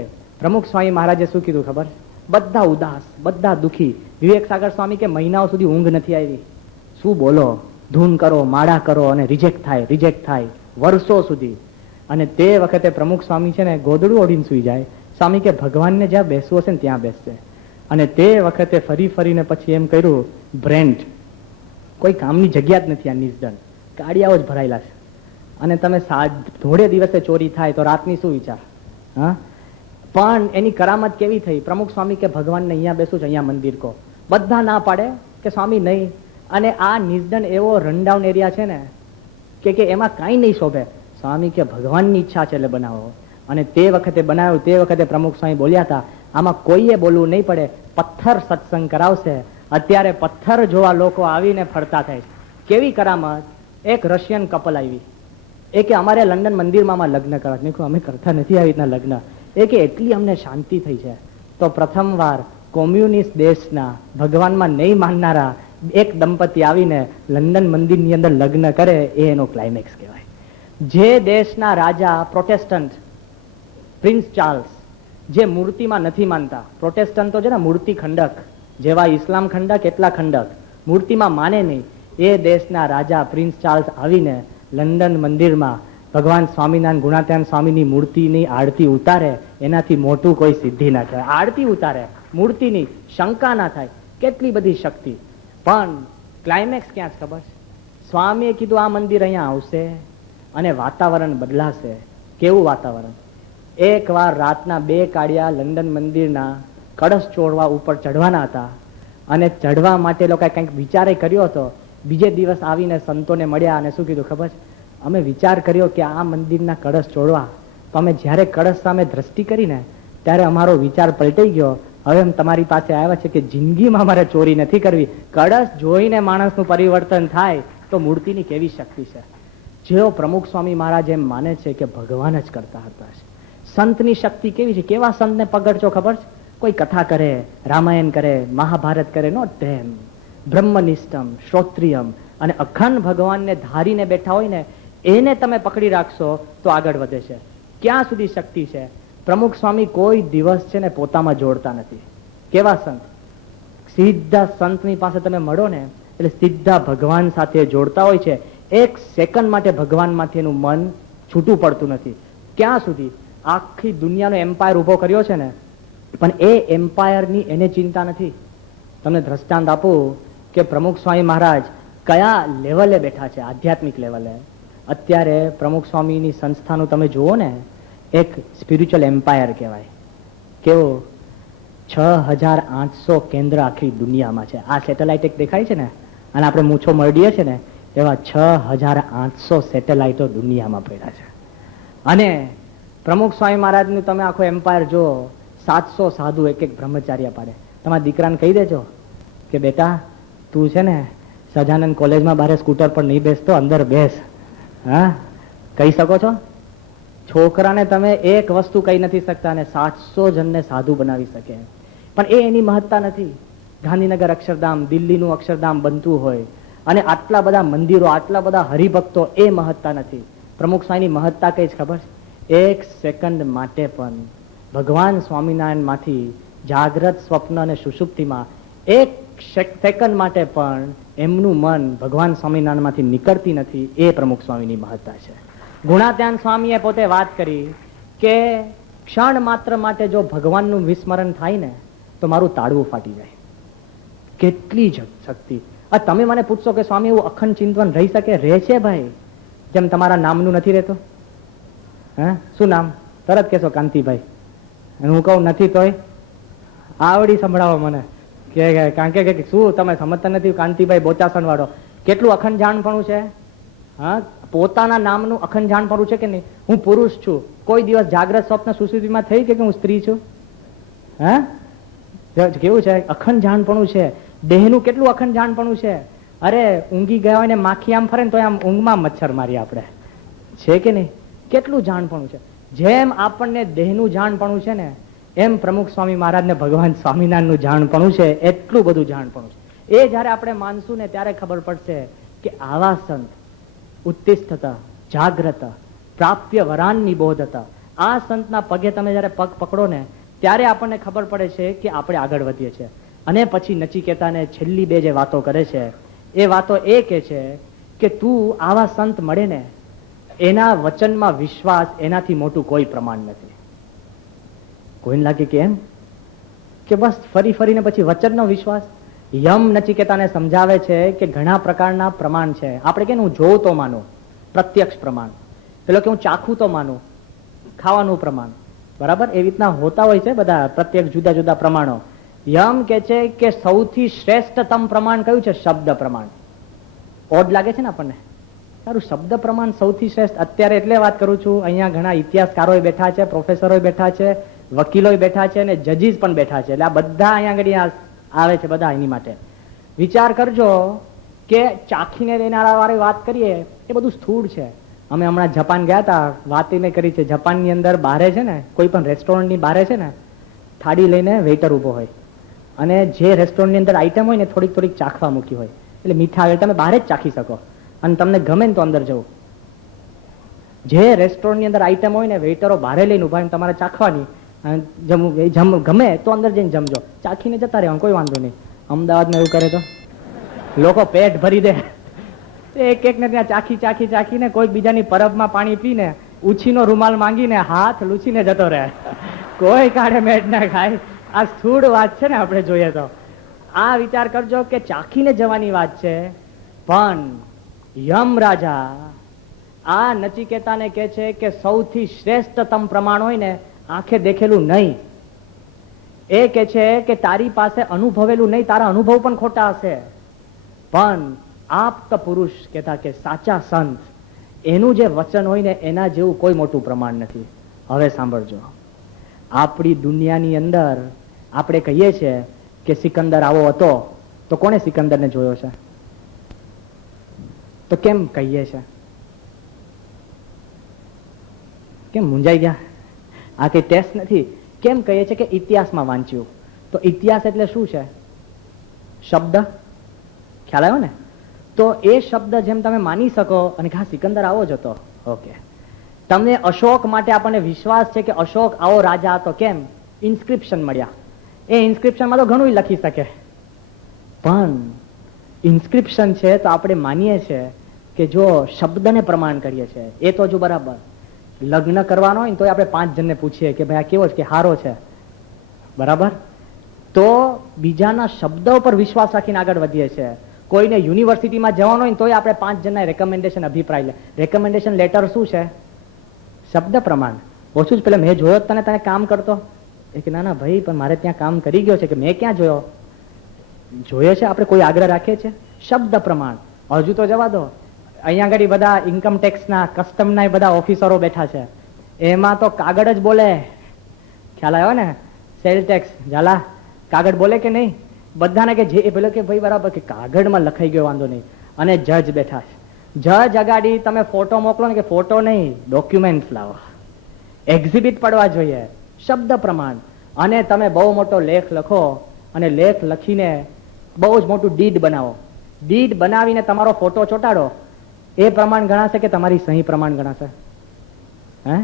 પ્રમુખ સ્વામી મહારાજે શું કીધું ખબર? બધા ઉદાસ, બધા દુખી. વિવેક સાગર સ્વામી કે મહિનાઓ સુધી ઊંઘ નથી આવી. શું બોલો, ધૂન કરો, માળા કરો, અને રિજેક્ટ થાય વર્ષો સુધી. અને તે વખતે પ્રમુખ સ્વામી છે ને ગોદડું ઓઢીને સુઈ જાય. સ્વામી કે ભગવાનને જ્યાં બેસવું હશે ને ત્યાં બેસશે. અને તે વખતે ફરીને પછી એમ કર્યું, બ્રેન્ટ કોઈ કામની જગ્યા જ નથી, આ નિર્જન ગાડિયાઓ જ ભરાયેલા છે. અને તમે ધોળે દિવસે ચોરી થાય તો રાતની શું વિચાર? હા, પણ એની કરામત કેવી થઈ? પ્રમુખ સ્વામી કે ભગવાનને અહીંયા બેસું છે, અહીંયા મંદિર કો. બધા ના પાડે કે સ્વામી નહીં. અને આ નિર્જન એવો રનડાઉન એરિયા છે ને કે એમાં કાંઈ નહીં શોભે. સ્વામી કે ભગવાનની ઈચ્છા છે એટલે બનાવો. અને તે વખતે બનાવ્યું. તે વખતે પ્રમુખ સ્વામી બોલ્યા હતા, આમાં કોઈએ બોલવું નહીં પડે, પથ્થર સત્સંગ કરાવશે. અત્યારે પથ્થર જોવા લોકો આવીને ફરતા થાય. કેવી કરામત! એક રશિયન કપલ આવી, એ કે અમારે લંડન મંદિરમાં લગ્ન કરવા. મેં કહ્યું અમે કરતા નથી આવી રીતના લગ્ન. એ કે એટલી અમને શાંતિ થઈ છે. તો પ્રથમવાર કોમ્યુનિસ્ટ દેશના ભગવાનમાં નહીં માનનારા એક દંપતી આવીને લંડન મંદિરની અંદર લગ્ન કરે એ એનો ક્લાઇમેક્સ કહેવાય. જે દેશના રાજા પ્રોટેસ્ટન્ટ પ્રિન્સ ચાર્લ્સ જે મૂર્તિમાં નથી માનતા, પ્રોટેસ્ટન્ટ તો છે ને મૂર્તિ ખંડક, જેવા ઇસ્લામ ખંડક એટલા ખંડક, મૂર્તિમાં માને નહીં, એ દેશના રાજા પ્રિન્સ ચાર્લ્સ આવીને લંડન મંદિરમાં ભગવાન સ્વામિનારાયણ ગુણાત્યાન સ્વામીની મૂર્તિની આરતી ઉતારે, એનાથી મોટું કોઈ સિદ્ધિ ના થાય. આરતી ઉતારે મૂર્તિની, શંકા ના થાય, કેટલી બધી શક્તિ. પણ ક્લાઇમેક્સ ક્યાં ખબર છે? સ્વામીએ કીધું આ મંદિર અહીંયા આવશે અને વાતાવરણ બદલાશે. કેવું વાતાવરણ? એકવાર રાતના 2 કાળિયા લંડન મંદિરના કળશ ચોરવા ઉપર ચઢવાના હતા અને ચઢવા માટે લોકોએ કંઈક વિચારે કર્યો હતો. બીજે દિવસ આવીને સંતોને મળ્યા અને શું કીધું ખબર છે? અમે વિચાર કર્યો કે આ મંદિરના કળશ ચોરવા, તો અમે જ્યારે કળશ સામે દ્રષ્ટિ કરીને ત્યારે અમારો વિચાર પલટાઈ ગયો. હવે અમે તમારી પાસે આવ્યા છે કે જિંદગીમાં અમારે ચોરી નથી કરવી. કળશ જોઈને માણસનું પરિવર્તન થાય તો મૂર્તિની કેવી શક્તિ છે. જેઓ પ્રમુખ સ્વામી મહારાજ એમ માને છે કે ભગવાન જ કરતા હતા. સંતની શક્તિ કેવી છે? કેવા સંતને પકડશો ખબર છે? કોઈ કથા કરે, રામાયણ કરે, મહાભારત કરે, નોટ ધેમ. બ્રહ્મનિષ્ઠમ, શ્રોત્રિયમ અને અખંડ ભગવાનને ધારીને બેઠા હોય ને એને તમે પકડી રાખશો તો આગળ વધે છે. ક્યાં સુધી શક્તિ છે? પ્રમુખ સ્વામી કોઈ દિવસ છે ને પોતામાં જોડતા નથી. કેવા સંત? સીધા સંતની પાસે તમે મળો ને એટલે સીધા ભગવાન સાથે જોડતા હોય છે. 1 સેકન્ડ માટે ભગવાનમાંથી એનું મન છૂટું પડતું નથી. ક્યાં સુધી? આખી દુનિયાનો એમ્પાયર ઉભો કર્યો છે ને, પણ એ એમ્પાયરની એને ચિંતા નથી. તમને દ્રષ્ટાંત આપું કે પ્રમુખ સ્વામી મહારાજ કયા લેવલે બેઠા છે, આધ્યાત્મિક લેવલે. અત્યારે પ્રમુખ સ્વામીની સંસ્થાનું તમે જુઓ ને, એક સ્પિરિચ્યુઅલ એમ્પાયર કહેવાય. કેવો? 6800 કેન્દ્ર આખી દુનિયામાં છે. આ સેટેલાઇટ એક દેખાય છે ને, અને આપણે મૂછો મરડીએ છે ને, એવા 6800 સેટેલાઇટો દુનિયામાં પડ્યા છે. અને પ્રમુખ સ્વામી મહારાજનું તમે આખો એમ્પાયર જુઓ. 700 સાધુ એક બ્રહ્મચાર્ય પાડે. તમારા દીકરાને કહી દેજો કે બેટા તું છે ને સજાનંદ કોલેજમાં બારે સ્કૂટર પર નહીં બેસતો, અંદર બેસ. હા, કહી શકો છો? છોકરાને તમે એક વસ્તુ કહી નથી શકતા અને 700 જણને સાધુ બનાવી શકે. પણ એ એની મહત્તા નથી. ગાંધીનગર અક્ષરધામ, દિલ્હીનું અક્ષરધામ બનતું હોય અને આટલા બધા મંદિરો, આટલા બધા હરિભક્તો, એ મહત્તા નથી. પ્રમુખ સ્વામીની મહત્તા કઈ જ ખબર છે? 1 સેકન્ડ માટે પણ ભગવાન સ્વામિનારાયણ માંથી જાગ્રત, સ્વપ્ન અને સુષુપ્તિમાં 1 સેકન્ડ માટે પણ એમનું મન ભગવાન સ્વામિનારાયણ માંથી નીકળતી નથી. એ પ્રમુખ સ્વામીની મહત્તા છે. ગુણાત્યાન સ્વામીએ પોતે વાત કરી કે ક્ષણ માત્ર માટે જો ભગવાનનું વિસ્મરણ થાય ને તો મારું તાળવું ફાટી જાય. કેટલી શક્તિ! તમે મને પૂછશો કે સ્વામી એવું અખંડ ચિંતન રહી શકે? રહે છે ભાઈ. જેમ તમારા નામનું નથી રહેતો. હા, શું નામ? તરત કહેશો કાંતિભાઈ. અને હું કહું નથી તોય આવડી સંભળાવો મને કે કારણ કે શું તમે સમજતા નથી? કાંતિભાઈ બોચાસણ વાળો કેટલું અખંડ જાણપણું છે. હા, પોતાના નામનું અખંડ જાણપણું છે કે નહીં? હું પુરુષ છું. કોઈ દિવસ જાગ્રત, સ્વપ્ન, સુષુપ્તિમાં થઈ કે હું સ્ત્રી છું? હા, કેવું છે? અખંડ જાણપણું છે. દેહનું કેટલું અખંડ જાણપણું છે. અરે ઊંઘી ગયા હોય ને માખી આમ ફરે ને તો આમ ઊંઘમાં મચ્છર મારી આપણે, છે કે નહીં? કેટલું જાણપણું છે. જેમ આપણને દેહનું જાણપણું છે ને, એમ પ્રમુખ સ્વામી મહારાજને ભગવાન સ્વામિનારાયણનું જાણપણું છે. એટલું બધું જાણપણું છે. એ જયારે આપણે માનશું ને ત્યારે ખબર પડશે કે આવા સંત ઉત્તિષ્ઠત, જાગ્રત, પ્રાપ્ય વરાન નિબોધત. આ સંતના પગે તમે જયારે પગ પકડો ને ત્યારે આપણને ખબર પડે છે કે આપણે આગળ વધીએ છીએ. અને પછી નચિકેતાને છેલ્લી 2 જે વાતો કરે છે, એ વાતો એ કે છે કે તું આવા સંત મળે ને એના વચનમાં વિશ્વાસ, એનાથી મોટું કોઈ પ્રમાણ નથી. કોઈને લાગે કે એમ કે બસ ફરી ફરીને પછી વચનનો વિશ્વાસ. યમ નચિકેતાને સમજાવે છે કે ઘણા પ્રકારના પ્રમાણ છે. આપણે કે હું જોઉં તો માનું, પ્રત્યક્ષ પ્રમાણ. પેલો કે હું ચાખું તો માનું, ખાવાનું પ્રમાણ. બરાબર, એવી રીતના હોતા હોય છે બધા પ્રત્યક્ષ જુદા જુદા પ્રમાણો. યમ કે છે કે સૌથી શ્રેષ્ઠતમ પ્રમાણ કયું છે? શબ્દ પ્રમાણ. ઓડ લાગે છે ને આપણને? સારું, શબ્દ પ્રમાણ સૌથી શ્રેષ્ઠ. અત્યારે એટલે વાત કરું છું, અહીંયા ઘણા ઇતિહાસકારો બેઠા છે, પ્રોફેસરો બેઠા છે, વકીલો બેઠા છે અને જજીસ પણ બેઠા છે. એટલે આ બધા અહીંયા આગળ આવે છે બધા એની માટે. વિચાર કરજો કે ચાખીને દેનારા વાળી વાત કરીએ એ બધું સ્થૂળ છે. અમે હમણાં જાપાન ગયા હતા, વાત મેં કરી છે. જાપાનની અંદર બારે છે ને, કોઈ પણ રેસ્ટોરન્ટની બારે છે ને, થાળી લઈને વેઇટર ઉભો હોય અને જે રેસ્ટોરન્ટની અંદર આઈટમ હોય ને થોડીક થોડીક ચાખવા મૂકી હોય, એટલે મીઠા આવે તમે બહાર જ ચાખી શકો અને તમને ગમે ને તો અંદર જવું. જે રેસ્ટોરન્ટની અંદર આઈટમ હોય ને વેઇટરો બહાર લઈને ઉભા તમારે ચાખવાની, ગમે તો અંદર જઈને જમજો, ચાખીને જતા રહેવાનું, કોઈ વાંધો નહીં. અમદાવાદમાં એવું કરે તો લોકો પેટ ભરી દે, એક એક ને ત્યાં ચાખી ચાખી ચાખીને કોઈ બીજાની પરબમાં પાણી પીને ઉછીનો રૂમાલ માંગીને હાથ લૂછીને જતો રહે, કોઈ કાઢે મેટ ના ખાય. આ સ્થૂળ વાત છે ને, આપણે જોઈએ તો આ વિચાર કરજો કે ચાખીને જવાની વાત છે. પણ યમ રાજા આ નચિકેતાને કહે છે કે સૌથી શ્રેષ્ઠતમ પ્રમાણ હોય ને આંખે દેખેલું નહીં. એ કહે છે કે તારી પાસે અનુભવેલું નહીં, તારા અનુભવ પણ ખોટા હશે, પણ આપ્ત પુરુષ કહેતા કે સાચા સંત એનું જે વચન હોય ને એના જેવું કોઈ મોટું પ્રમાણ નથી. હવે સાંભળજો, આપણી દુનિયાની અંદર આપણે કહીએ છીએ કે સિકંદર આવો હતો, તો કોણે સિકંદરને જોયો છે? તો કેમ કહીએ છે? કેમ મૂંઝાઈ ગયા? આ કઈ ટેસ્ટ નથી. કેમ કહીએ છે કે ઇતિહાસમાં વાંચ્યું? તો ઇતિહાસ એટલે શું છે? શબ્દ. ખ્યાલ આવ્યો ને? તો એ શબ્દ જેમ તમે માની શકો અને હા સિકંદર આવો જ હતો, ઓકે. તમને અશોક માટે આપણને વિશ્વાસ છે કે અશોક આવો રાજા હતો. કેમ? ઇન્સ્ક્રિપ્શન મળ્યા. એ ઇન્સ્ક્રિપ્શનમાં તો ઘણું લખી શકે, પણ ઇન્સ્ક્રિપ્શન છે તો આપણે માનીએ છીએ કે જો શબ્દને પ્રમાણ કરીએ છીએ એ તો હજુ બરાબર. લગ્ન કરવાનો હોય તો આપણે 5 જણને પૂછીએ કે ભાઈ આ કેવો છે, કે હારો છે, બરાબર? તો બીજાના શબ્દો પર વિશ્વાસ રાખીને આગળ વધીએ છીએ. કોઈને યુનિવર્સિટીમાં જવાનું હોય તો આપણે 5 જણના રેકમેન્ડેશન અભિપ્રાય લે. રેકમેન્ડેશન લેટર શું છે? શબ્દ પ્રમાણ. ઓછું જ પેલા મેં જોયો તને કામ કરતો, કે ના ના ભાઈ પણ મારે ત્યાં કામ કરી ગયો છે, કે મેં ક્યાં જોયો? જોઈએ છે આપણે, કોઈ આગ્રહ રાખીએ છીએ? શબ્દ પ્રમાણ. હજુ તો જવા દો, અહીંયા આગળ બધા ઇન્કમ ટેક્સના, કસ્ટમના બધા ઓફિસરો બેઠા છે, એમાં તો કાગળ જ બોલે. ખ્યાલ આવ્યો ને? સેલ ટેક્સ ઝાલા કાગળ બોલે કે નહીં? બધાને કે જે પેલો કે ભાઈ બરાબર કે કાગળમાં લખાઈ ગયો, વાંધો નહીં. અને જજ બેઠા છે, જજ અગાડી તમે ફોટો મોકલો ને કે ફોટો નહીં, ડોક્યુમેન્ટ લાવો, એક્ઝિબિટ પડવા જોઈએ. શબ્દ પ્રમાણ. અને તમે બહુ મોટો લેખ લખો અને લેખ લખીને બહુ જ મોટું ડીડ બનાવો, ડીડ બનાવીને તમારો ફોટો ચોંટાડો, એ પ્રમાણ ગણાશે કે તમારી સહી પ્રમાણ ગણાશે? હે?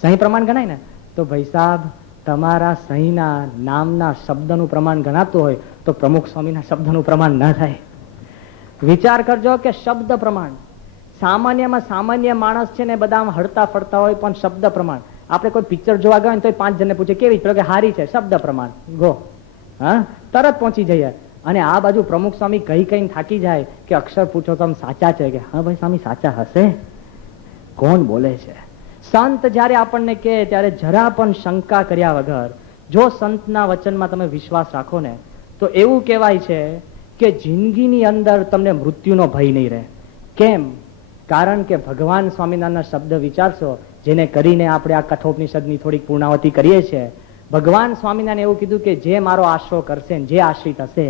સહી પ્રમાણ ગણાય ને? તો ભાઈ સાહેબ તમારા સહીના નામના શબ્દનું પ્રમાણ ગણાતું હોય તો પ્રમુખ સ્વામીના શબ્દનું પ્રમાણ ના થાય. વિચાર કરજો કે શબ્દ પ્રમાણ. સામાન્યમાં સામાન્ય માણસ છે ને બધા હડતા ફરતા હોય, પણ શબ્દ પ્રમાણ. આપણે કોઈ પિક્ચર જોવા ગયા તો 5 જણને પૂછે કેવી કે હારી છે, શબ્દ પ્રમાણ ગો, હા તરત પહોંચી જઈએ. અને આ બાજુ પ્રમુખ સ્વામી કઈ થાકી જાય કે અક્ષર પૂછો તો સાચા છે, કે હા ભાઈ સ્વામી સાચા હશે, કોણ બોલે છે? સંત જયારે આપણને કહે ત્યારે જરા પણ શંકા કર્યા વગર જો સંતના વચનમાં તમે વિશ્વાસ રાખો ને તો એવું કહેવાય છે કે જિંદગીની અંદર તમને મૃત્યુનો ભય નહીં રહે. કેમ? કારણ કે ભગવાન સ્વામિનારાયણના શબ્દ વિચારશો, જેને કરીને આપણે આ કઠોપનિષદની થોડીક પૂર્ણાવતી કરીએ છીએ. ભગવાન સ્વામિનારાયણ એવું કીધું કે જે મારો આશરો કરશે, જે આશ્રિત હશે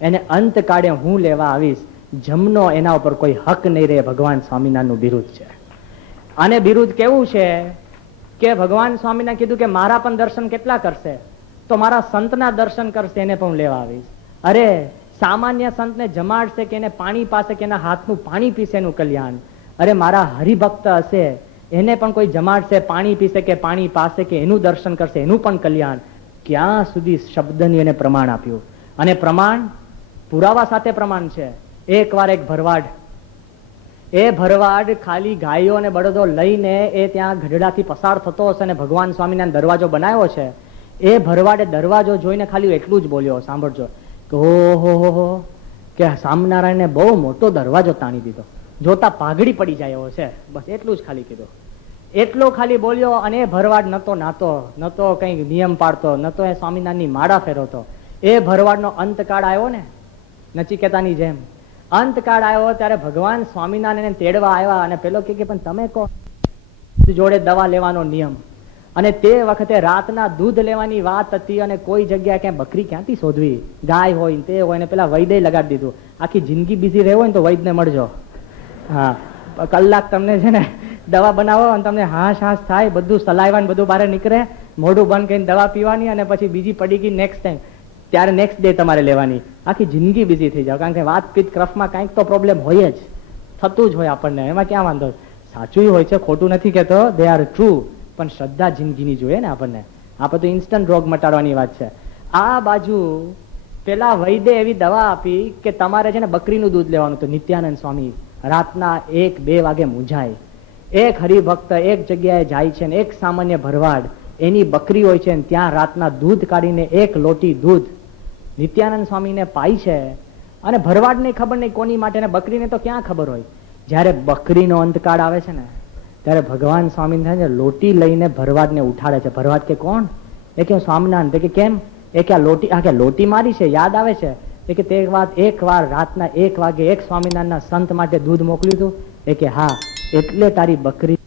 એને અંતકાળે હું લેવા આવીશ, જમનો એના ઉપર કોઈ હક નહીં રહે. ભગવાન સ્વામિનારાયણનું બિરુદ છે. અને બિરુદ કેવું છે કે ભગવાન સ્વામિનારાયણ કીધું કે મારા પણ દર્શન કેટલા કરશે? તો મારા સંતના દર્શન કરશે એને પણ લેવા આવીશ. અરે સામાન્ય સંતને જમાડશે કે એને પાણી પાસે કે એના હાથનું પાણી પીશે એનું કલ્યાણ. અરે મારા હરિભક્ત હશે એને પણ કોઈ જમાડશે, પાણી પીશે કે પાણી પાસે કે એનું દર્શન કરશે એનું પણ કલ્યાણ. ક્યાં સુધી શબ્દની એને પ્રમાણ આપ્યું. અને પ્રમાણ પુરાવા સાથે પ્રમાણ છે. એકવાર એક ભરવાડ, એ ભરવાડ ખાલી ગાયો અને બળદો લઈને એ ત્યાં ગઢડાથી પસાર થતો હશે અને ભગવાન સ્વામિનારાયણ દરવાજો બનાવ્યો છે. એ ભરવાડે દરવાજો જોઈને ખાલી એટલું જ બોલ્યો, સાંભળજો, કે ઓહો કે સ્વામિનારાયણને બહુ મોટો દરવાજો તાણી દીધો, જોતા પાઘડી પડી જાય એવો છે, બસ એટલું જ ખાલી કીધું. એટલો ખાલી બોલ્યો અને એ ભરવાડ ન તો નાતો, ન તો કઈ નિયમ પાડતો, ન તો એ સ્વામિનારાયણની માળા ફેરવતો. એ ભરવાડનો અંતકાળ આવ્યો ને, નચિકેતાની જેમ અંતકાળ આવ્યો ત્યારે ભગવાન સ્વામિનારાયણ તેડવા આવ્યા અને પેલો કે પણ તમે કહો જોડે દવા લેવાનો નિયમ. અને તે વખતે રાતના દૂધ લેવાની વાત હતી અને કોઈ જગ્યાએ ક્યાંય બકરી ક્યાંથી શોધવી, ગાય હોય તે હોય ને પેલા વૈદ્ય લગાડી દીધું. આખી જિંદગી બીઝી રહેવું હોય ને તો વૈદ્યને મળજો. હા, કલાક તમને છે ને દવા બનાવો અને તમને હાશ હાશ થાય, બધું સલાઈવા બધું બહાર નીકળે, મોઢું બંધ કરીને દવા પીવાની અને પછી બીજી પડી ગઈ નેક્સ્ટ ટાઈમ. ત્યારે નેક્સ્ટ ડે તમારે લેવાની. આખી જિંદગી બિઝી થઈ જાવ, કારણ કે વાતપીત કફમાં કંઈક તો પ્રોબ્લેમ હોય જ, થતું જ હોય આપણને, એમાં ક્યાં વાંધો. સાચું હોય છે, ખોટું નથી કહેતો, દે આર ટ્રુ, પણ શ્રદ્ધા જિંદગીની જોઈએ ને આપણને. આપણે તો ઇન્સ્ટન્ટ રોગ મટાડવાની વાત છે. આ બાજુ પેલા વૈદ્ય એવી દવા આપી કે તમારે છે ને બકરીનું દૂધ લેવાનું. તો નિત્યાનંદ સ્વામી રાતના 1-2 વાગે મૂંઝાય. એક હરિભક્ત એક જગ્યાએ જાય છે ને એક સામાન્ય ભરવાડ એની બકરી હોય છે ને ત્યાં રાતના દૂધ કાઢીને 1 લોટી દૂધ નિત્યાનંદ સ્વામીને પાય છે. અને ભરવાડને ખબર નહીં કોની માટે, ને બકરીને તો ક્યાં ખબર હોય. જયારે બકરીનો અંતકાળ આવે છે ને ત્યારે ભગવાન સ્વામી થાય છે લોટી લઈને ભરવાડને ઉઠાડે છે. ભરવાડ કે કોણ? એ કે સ્વામિનારાયણ. કે કેમ? એ કે આ લોટી મારી છે, યાદ આવે છે? એ કે તે વાત એક વાર રાતના 1 વાગે એક સ્વામિનારાયણના સંત માટે દૂધ મોકલ્યું હતું. એ કે હા, એટલે તારી બકરી